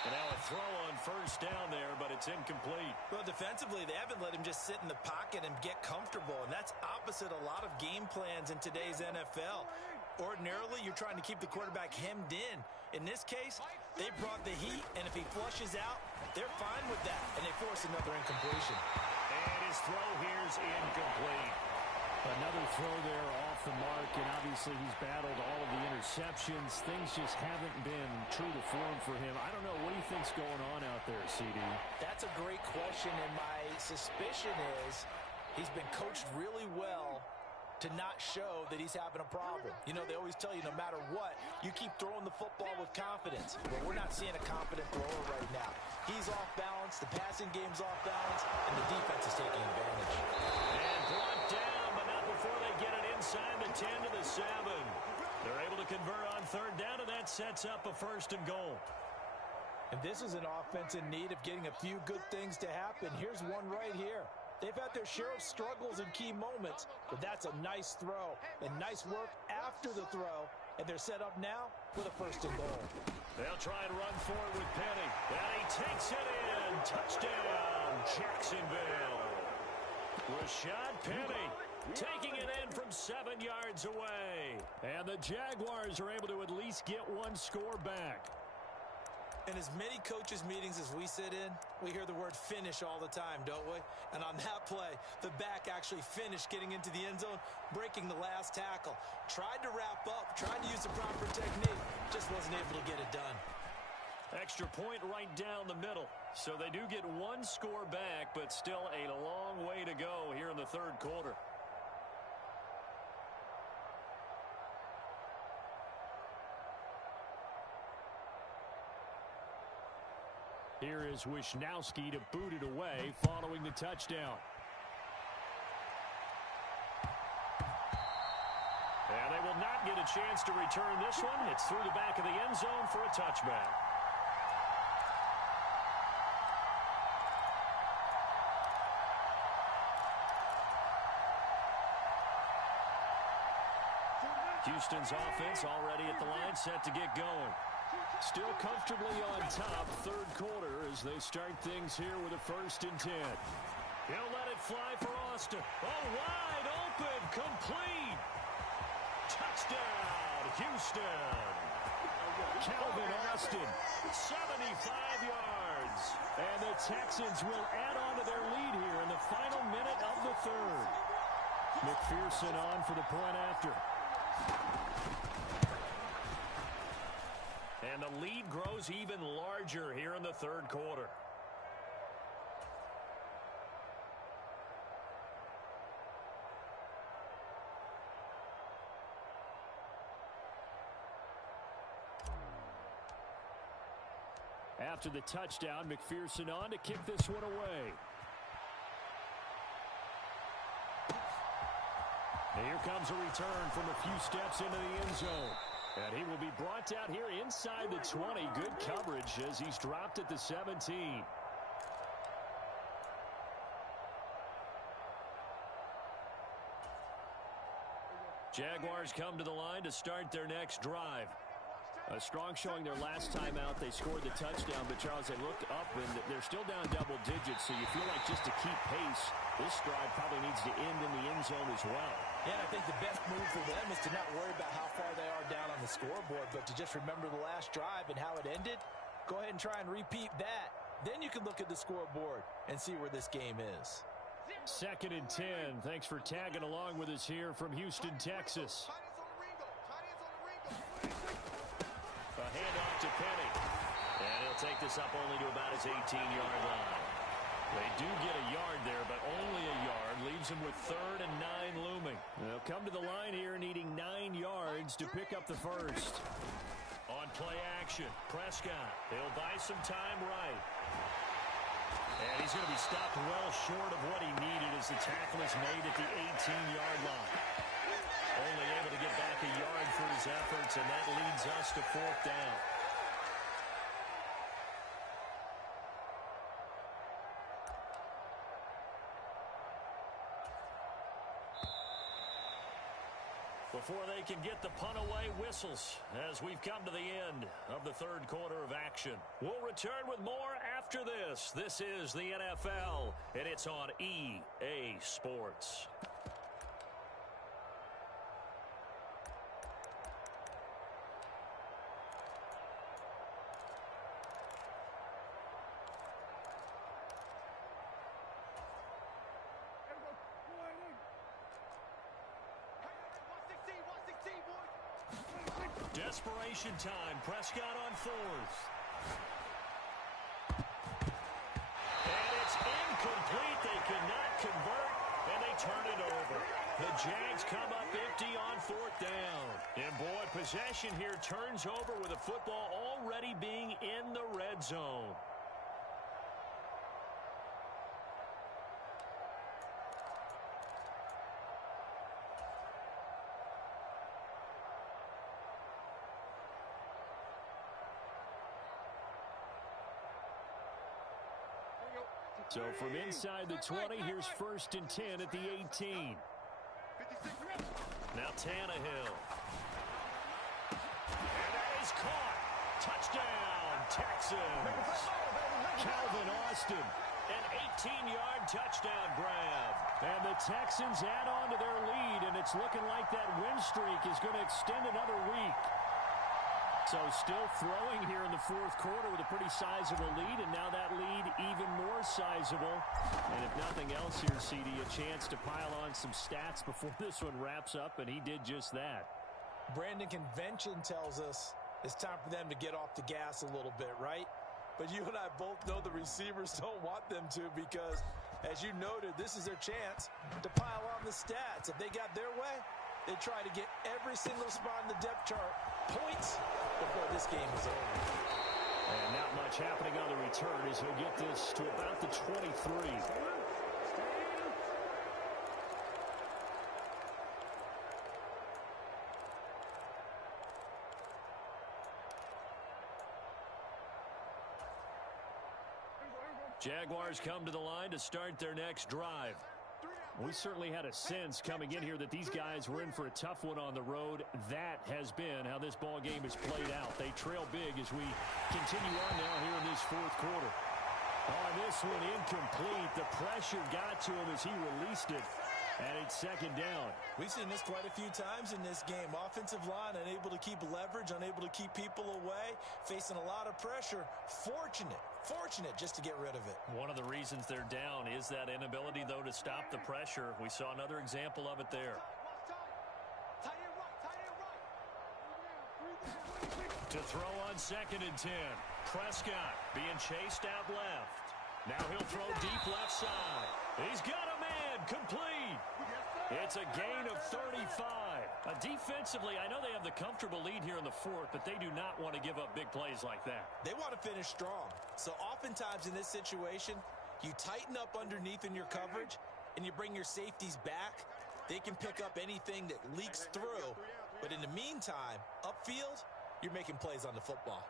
And now a throw on first down there, but it's incomplete. Well, defensively, they haven't let him just sit in the pocket and get comfortable, and that's opposite a lot of game plans in today's NFL. Ordinarily, you're trying to keep the quarterback hemmed in. In this case, they brought the heat, and if he flushes out, they're fine with that, and they force another incompletion. And his throw here is incomplete. Another throw there off the mark, and obviously he's battled all of the interceptions. Things just haven't been true to form for him. I don't know. What do you think's going on out there, CD? That's a great question, and my suspicion is he's been coached really well to not show that he's having a problem. You know, they always tell you no matter what, you keep throwing the football with confidence. Well, we're not seeing a confident thrower right now. He's off balance, the passing game's off balance, and the defense is taking advantage. And brought down, but not before they get it inside the 10 to the 7. They're able to convert on third down, and that sets up a 1st and goal. And this is an offense in need of getting a few good things to happen. Here's one right here. They've had their share of struggles in key moments, but that's a nice throw and nice work after the throw. And they're set up now with a 1st and goal. They'll try and run for it with Penny. And he takes it in. Touchdown, Jacksonville. Rashad Penny taking it in from 7 yards away. And the Jaguars are able to at least get one score back. In as many coaches' meetings as we sit in, we hear the word finish all the time, don't we? And on that play, the back actually finished getting into the end zone, breaking the last tackle. Tried to wrap up, tried to use the proper technique, just wasn't able to get it done. Extra point right down the middle. So they do get one score back, but still a long way to go here in the 3rd quarter. Here is Wisnowski to boot it away following the touchdown. And they will not get a chance to return this one. It's through the back of the end zone for a touchback. Houston's offense already at the line, set to get going. Still comfortably on top, 3rd quarter, as they start things here with a 1st and 10. He'll let it fly for Austin. Oh, wide open, complete. Touchdown, Houston. Calvin Austin, 75 yards. And the Texans will add on to their lead here in the final minute of the 3rd. McPherson on for the point after. And the lead grows even larger here in the 3rd quarter. After the touchdown, McPherson on to kick this one away. And here comes a return from a few steps into the end zone. And he will be brought down here inside the 20. Good coverage as he's dropped at the 17. Jaguars come to the line to start their next drive. A strong showing their last time out. They scored the touchdown, but Charles, they look up and they're still down double digits, so you feel like just to keep pace, this drive probably needs to end in the end zone as well. Yeah, and I think the best move for them is to not worry about how far they are down on the scoreboard, but to just remember the last drive and how it ended. Go ahead and try and repeat that. Then you can look at the scoreboard and see where this game is. 2nd and 10. Thanks for tagging along with us here from Houston, Texas. A handoff to Penny. And he'll take this up only to about his 18-yard line. They do get a yard there, but only a yard. Leaves him with 3rd and 9 looming. They'll come to the line here needing 9 yards to pick up the 1st. On play action, Prescott. He'll buy some time right. And he's going to be stopped well short of what he needed as the tackle is made at the 18-yard line. Only able to get back a yard for his efforts, and that leads us to 4th down. Before they can get the punt away, whistles as we've come to the end of the 3rd quarter of action. We'll return with more after this. This is the NFL, and it's on EA Sports. Desperation time. Prescott on 4th. And it's incomplete. They could not convert, and they turn it over. The Jags come up empty on 4th down. And boy, possession here turns over with a football already being in the red zone. So from inside the 20, here's 1st and 10 at the 18. Now Tannehill. And that is caught. Touchdown, Texans. Calvin Austin. An 18-yard touchdown grab. And the Texans add on to their lead, and it's looking like that win streak is going to extend another week. So still throwing here in the 4th quarter with a pretty sizable lead, and now that lead even more sizable. And if nothing else here, CD, a chance to pile on some stats before this one wraps up, and he did just that. Brandon, convention tells us it's time for them to get off the gas a little bit, right? But you and I both know the receivers don't want them to because, as you noted, this is their chance to pile on the stats. If they got their way, they try to get every single spot in the depth chart points before this game is over. And not much happening on the return as he'll get this to about the 23. Jaguars come to the line to start their next drive. We certainly had a sense coming in here that these guys were in for a tough one on the road. That has been how this ball game has played out. They trail big as we continue on now here in this 4th quarter. On this one, incomplete. The pressure got to him as he released it, and it's 2nd down. We've seen this quite a few times in this game. Offensive line unable to keep leverage, unable to keep people away, facing a lot of pressure. Fortunate just to get rid of it. One of the reasons they're down is that inability, though, to stop the pressure. We saw another example of it there. To throw on 2nd and 10. Prescott being chased out left. Now he'll throw deep left side. He's got a man. Complete. It's a gain of 35. Defensively, I know they have the comfortable lead here in the 4th, but they do not want to give up big plays like that. They want to finish strong. So oftentimes in this situation, you tighten up underneath in your coverage, and you bring your safeties back. They can pick up anything that leaks through. But in the meantime, upfield, you're making plays on the football.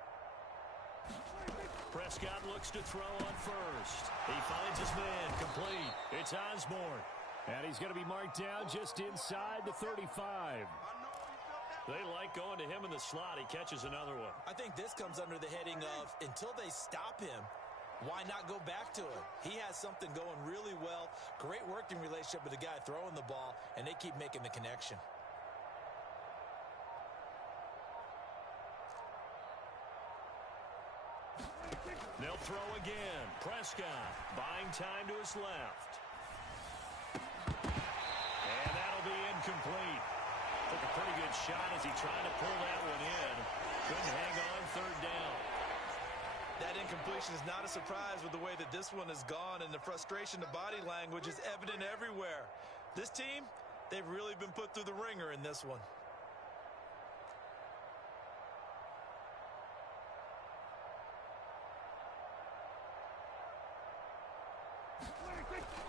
Prescott looks to throw on 1st. He finds his man. Complete. It's Osborne. And he's going to be marked down just inside the 35. They like going to him in the slot. He catches another one. I think this comes under the heading of, until they stop him, why not go back to it? He has something going really well. Great working relationship with the guy throwing the ball, and they keep making the connection. They'll throw again. Prescott buying time to his left. And that'll be incomplete. Took a pretty good shot as he tried to pull that one in. Couldn't hang on 3rd down. That incompletion is not a surprise with the way that this one has gone, and the frustration, the body language is evident everywhere. This team, they've really been put through the ringer in this one.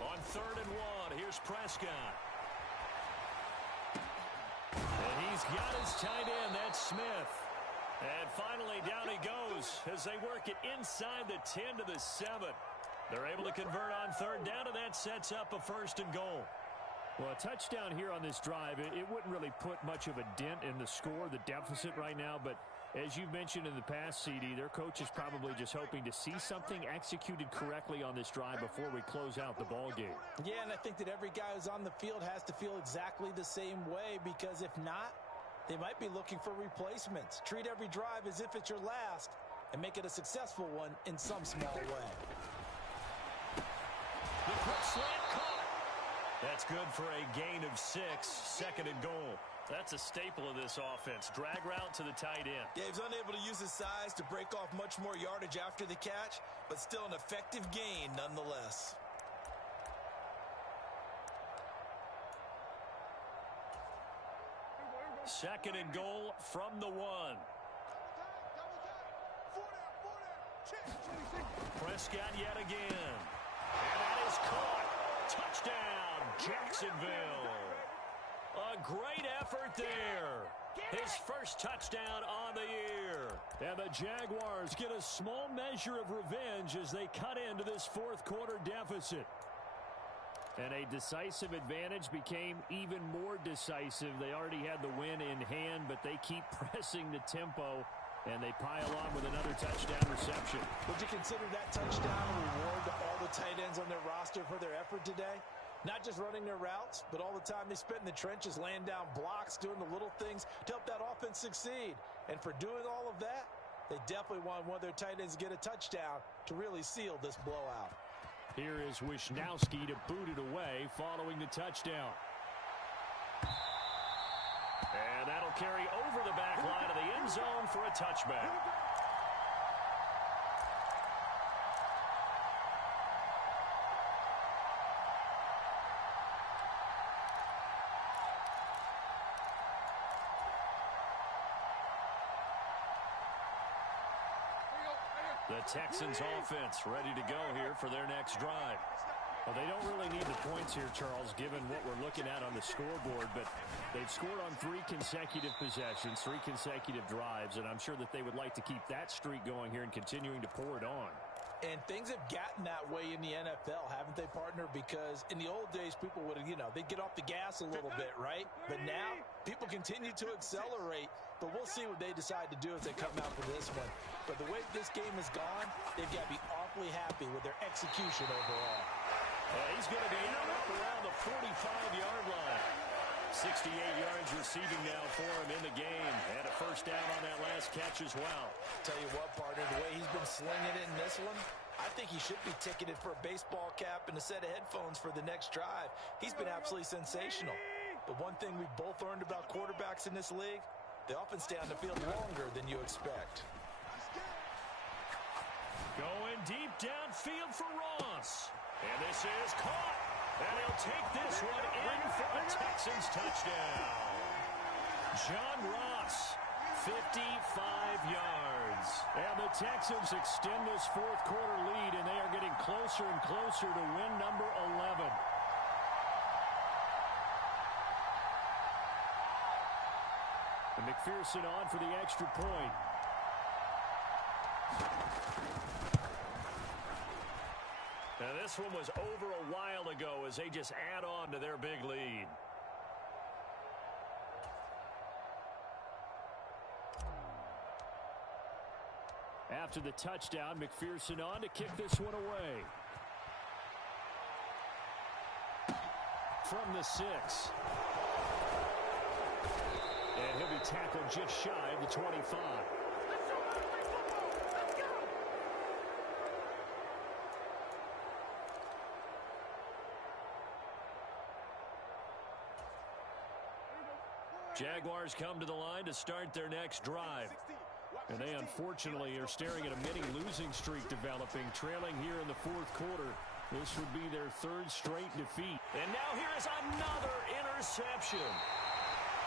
On 3rd and 1, here's Prescott. And he's got his tight end, that's Smith. And finally, down he goes as they work it inside the 10 to the 7. They're able to convert on 3rd down, and that sets up a 1st and goal. Well, a touchdown here on this drive, it wouldn't really put much of a dent in the score, the deficit right now, but as you've mentioned in the past, CD, their coach is probably just hoping to see something executed correctly on this drive before we close out the ball game. Yeah, and I think that every guy who's on the field has to feel exactly the same way, because if not, they might be looking for replacements. Treat every drive as if it's your last and make it a successful one in some small way. The quick slant caught. That's good for a gain of 6, 2nd and goal. That's a staple of this offense. Drag route to the tight end. Yeah, he's unable to use his size to break off much more yardage after the catch, but still an effective gain nonetheless. Second and goal from the 1. Prescott yet again. And that is caught. Touchdown, Jacksonville. A great effort there. His first touchdown on the year. And the Jaguars get a small measure of revenge as they cut into this fourth quarter deficit. And a decisive advantage became even more decisive. They already had the win in hand, but they keep pressing the tempo, and they pile on with another touchdown reception. Would you consider that touchdown a reward to all the tight ends on their roster for their effort today? Not just running their routes, but all the time they spent in the trenches, laying down blocks, doing the little things to help that offense succeed. And for doing all of that, they definitely want one of their tight ends to get a touchdown to really seal this blowout. Here is Wisnowski to boot it away following the touchdown. And that'll carry over the back line of the end zone for a touchback. The Texans offense ready to go here for their next drive. Well, they don't really need the points here, Charles, given what we're looking at on the scoreboard, but they've scored on 3 consecutive possessions, 3 consecutive drives, and I'm sure that they would like to keep that streak going here and continuing to pour it on. And things have gotten that way in the NFL, haven't they, partner? Because in the old days, people would, they'd get off the gas a little bit, right? But now, people continue to accelerate. But we'll see what they decide to do as they come out for this one. But the way this game has gone, they've got to be awfully happy with their execution overall. He's going to be out up around the 45-yard line. 68 yards receiving now for him in the game. And a first down on that last catch as well. Tell you what, partner, the way he's been slinging it in this one, I think he should be ticketed for a baseball cap and a set of headphones for the next drive. He's been absolutely sensational. But one thing we've both learned about quarterbacks in this league, they often stay on the field longer than you expect. Going deep downfield for Ross. And this is caught. And he'll take this one in for a Texans touchdown. John Ross, 55 yards. And the Texans extend this fourth quarter lead, and they are getting closer and closer to win number 11. And McPherson on for the extra point. Now this one was over a while ago as they just add on to their big lead. After the touchdown, McPherson on to kick this one away. From the 6. And he'll be tackled just shy of the 25. Jaguars come to the line to start their next drive. And they unfortunately are staring at a mini losing streak developing, trailing here in the fourth quarter. This would be their 3rd straight defeat. And now here is another interception.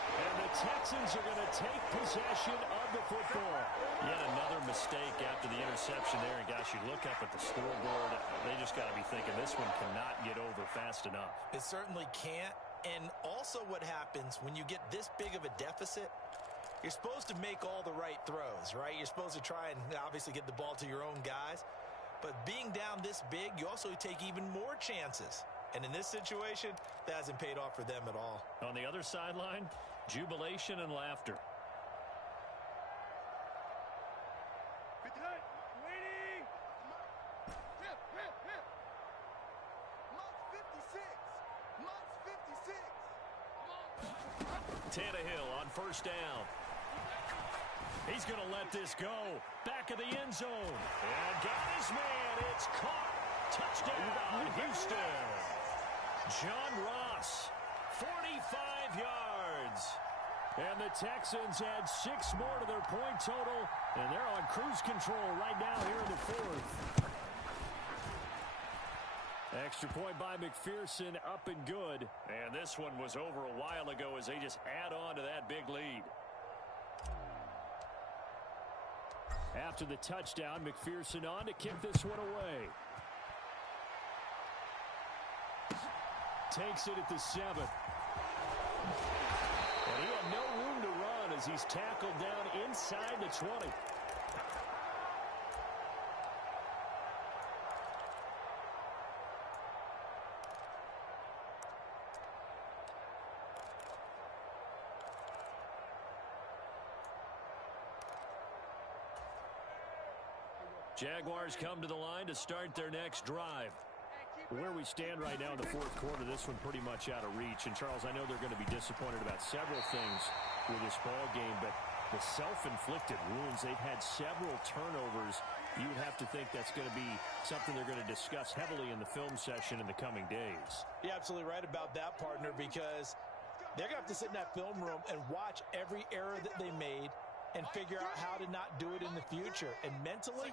And the Texans are going to take possession of the football. Yet another mistake after the interception there. And gosh, you look up at the scoreboard, they just got to be thinking this one cannot get over fast enough. It certainly can't. And also what happens when you get this big of a deficit, you're supposed to make all the right throws, right? You're supposed to try and obviously get the ball to your own guys. But being down this big, you also take even more chances. And in this situation, that hasn't paid off for them at all. On the other sideline, jubilation and laughter. Waiting! Tannehill on first down. He's going to let this go. Back of the end zone. And got his man. It's caught. Touchdown, Houston. John Ross, 45 yards. And the Texans add 6 more to their point total. And they're on cruise control right now here in the fourth. Extra point by McPherson, up and good. And this one was over a while ago as they just add on to that big lead. After the touchdown, McPherson on to kick this one away. Takes it at the 7. And he had no room to run as he's tackled down inside the 20. Jaguars come to the line to start their next drive. Where we stand right now in the fourth quarter, this one pretty much out of reach. And, Charles, I know they're going to be disappointed about several things with this ball game, but the self-inflicted wounds, they've had several turnovers. You would have to think that's going to be something they're going to discuss heavily in the film session in the coming days. You're absolutely right about that, partner, because they're going to have to sit in that film room and watch every error that they made and figure out how to not do it in the future. And mentally,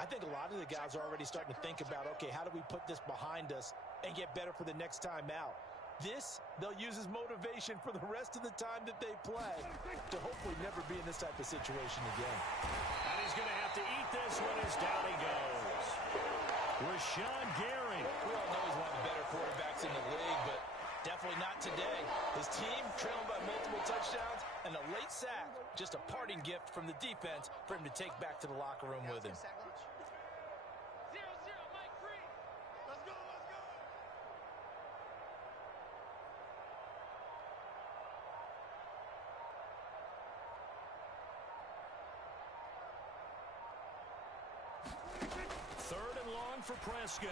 I think a lot of the guys are already starting to think about, okay, how do we put this behind us and get better for the next time out? This, they'll use as motivation for the rest of the time that they play to hopefully never be in this type of situation again. And he's going to have to eat this one as down he goes. Rashawn Gary. We all know he's one of the better quarterbacks in the league, but definitely not today. His team trailing by multiple touchdowns, and a late sack, just a parting gift from the defense for him to take back to the locker room with him. 0-0, Mike free. Let's go, let's go. Third and long for Prescott.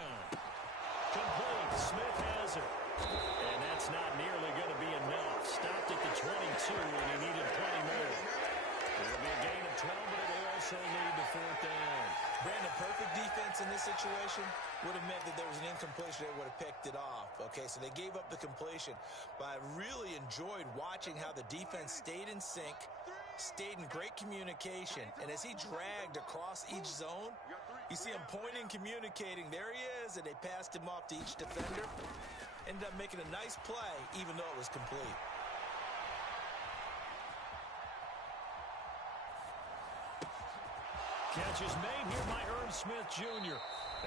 Complete. Smith has it. And that's not nearly going to be enough. Stopped at the 22, and he needed plenty more. It'll be a gain of 12, but it'll also lead to fourth down. Brandon, perfect defense in this situation would have meant that there was an incompletion. They would have picked it off. Okay, so they gave up the completion. But I really enjoyed watching how the defense stayed in sync, stayed in great communication. And as he dragged across each zone, you see him pointing, communicating. There he is, and they passed him off to each defender. Ended up making a nice play, even though it was complete. Catch is made here by Irv Smith Jr.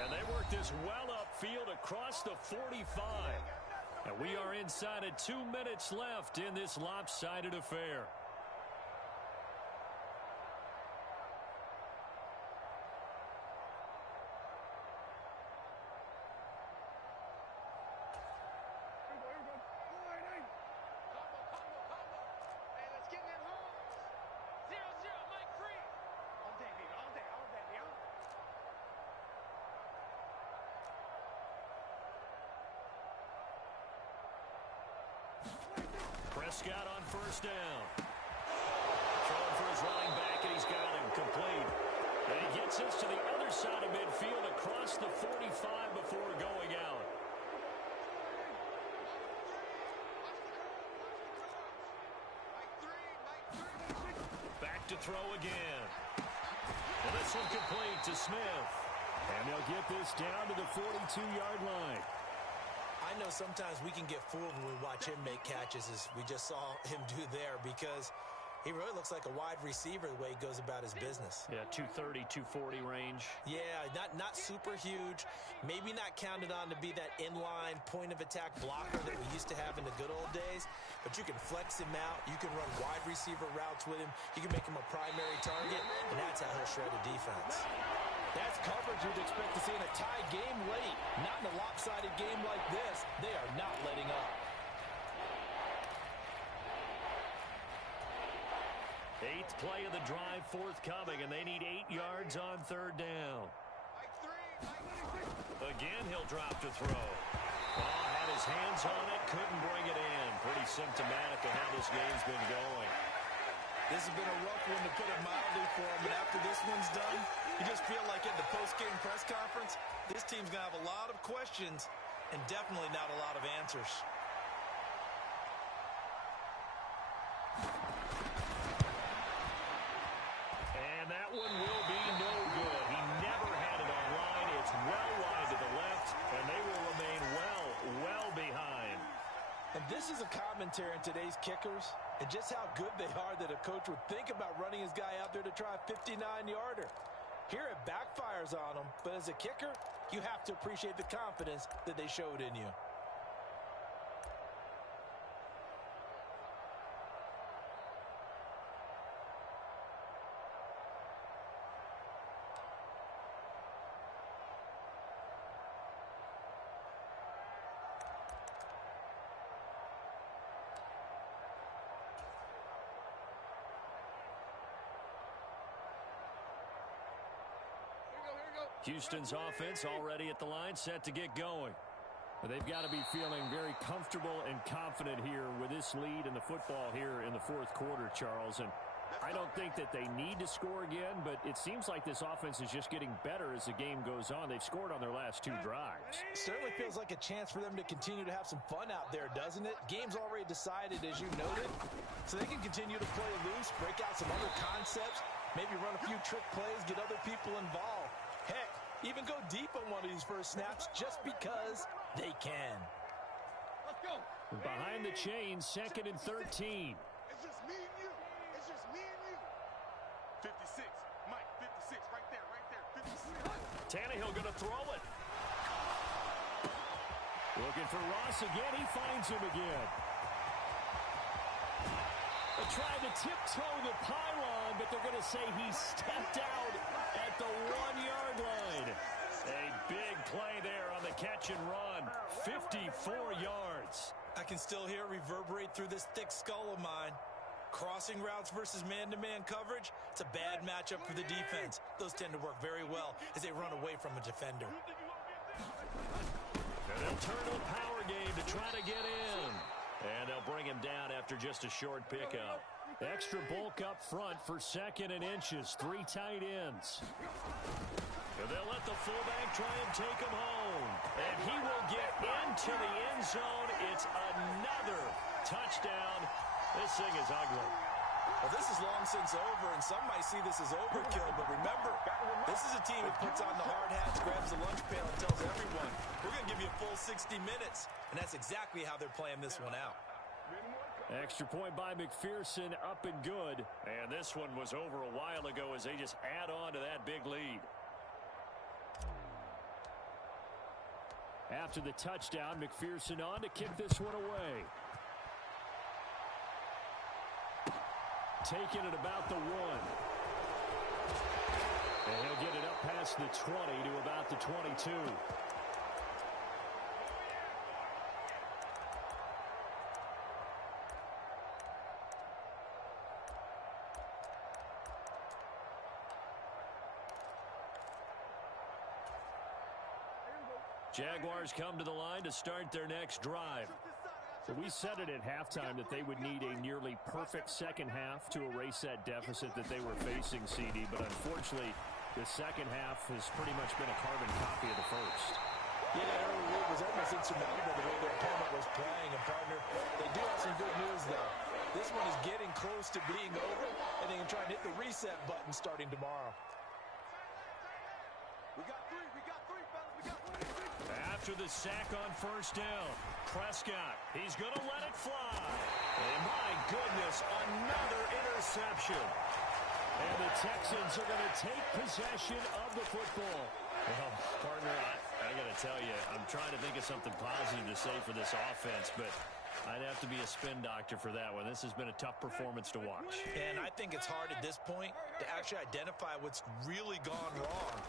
And they work this well upfield across the 45. And we are inside of 2 minutes left in this lopsided affair. Hey, let's get in that hole. 0-0, Mike free. All day, baby, all day, all day, all day. Prescott on first down. Throwing for his running back, and he's got him complete. And he gets us to the other side of midfield across the 45 before going out. Back to throw again. And this one complete to Smith. And they'll get this down to the 42-yard line. I know sometimes we can get fooled when we watch him make catches, as we just saw him do there, because he really looks like a wide receiver the way he goes about his business. Yeah, 230, 240 range. Yeah, not super huge. Maybe not counted on to be that inline point-of-attack blocker that we used to have in the good old days, but you can flex him out. You can run wide receiver routes with him. You can make him a primary target, and that's how he'll shred a defense. That's coverage you'd expect to see in a tie game late. Not in a lopsided game like this. They are not letting up. Eighth play of the drive forthcoming, and they need 8 yards on third down. Again, he'll drop to throw. Ball had his hands on it, couldn't bring it in. Pretty symptomatic of how this game's been going. This has been a rough one, to put it mildly, for him. But after this one's done, you just feel like at the post-game press conference, this team's going to have a lot of questions and definitely not a lot of answers. And that one will be no good. He never had it online. It's well wide to the left, and they will remain well behind. And this is a commentary on today's kickers and just how good they are that a coach would think about running his guy out there to try a 59-yarder. Here it backfires on him, but as a kicker, you have to appreciate the confidence that they showed in you. Houston's offense already at the line, set to get going. But they've got to be feeling very comfortable and confident here with this lead in the football here in the fourth quarter, Charles. And I don't think that they need to score again, but it seems like this offense is just getting better as the game goes on. They've scored on their last 2 drives. Certainly feels like a chance for them to continue to have some fun out there, doesn't it? Game's already decided, as you noted, so they can continue to play loose, break out some other concepts, maybe run a few trick plays, get other people involved. Heck, even go deep on one of these first snaps just because they can. Let's go. Behind the chains, 2nd and 13. It's just me and you. It's just me and you. 56. Mike, 56. Right there, right there. 56. Tannehill going to throw it. Looking for Ross again. He finds him again. They're trying to tiptoe the pylon, but they're going to say he stepped out at the 1-yard line. A big play there on the catch and run. 54 yards. I can still hear it reverberate through this thick skull of mine. Crossing routes versus man-to-man coverage, it's a bad matchup for the defense. Those tend to work very well as they run away from a defender. And they'll turn to the power game to try to get in. And they'll bring him down after just a short pickup. Extra bulk up front for 2nd and inches. 3 tight ends. And they'll let the fullback try and take him home. And he will get into the end zone. It's another touchdown. This thing is ugly. Well, this is long since over, and some might see this as overkill, but remember, this is a team that puts on the hard hats, grabs the lunch pail, and tells everyone, we're going to give you a full 60 minutes, and that's exactly how they're playing this one out. Extra point by McPherson, up and good. And this one was over a while ago as they just add on to that big lead. After the touchdown, McPherson on to kick this one away. Taking it about the 1. And he'll get it up past the 20 to about the 22. Jaguars come to the line to start their next drive. So we said it at halftime that they would need a nearly perfect second half to erase that deficit that they were facing, CD. But unfortunately, the second half has pretty much been a carbon copy of the first. Yeah, that early lead was almost insurmountable the way their opponent was playing. And, partner, they do have some good news, though. This one is getting close to being over, and they can try and hit the reset button starting tomorrow. We got 3, fellas. We got 3. After the sack on first down, Prescott, he's going to let it fly. And my goodness, another interception. And the Texans are going to take possession of the football. Well, partner, I got to tell you, I'm trying to think of something positive to say for this offense, but I'd have to be a spin doctor for that one. This has been a tough performance to watch. And I think it's hard at this point to actually identify what's really gone wrong.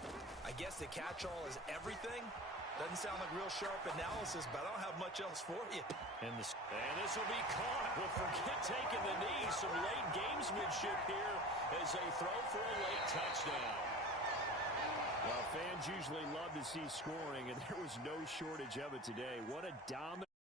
I guess the catch-all is everything. Doesn't sound like real sharp analysis, but I don't have much else for you. And this will be caught. Well, forget taking the knee. Some late gamesmanship here as they throw for a late touchdown. Well, fans usually love to see scoring, and there was no shortage of it today. What a dominant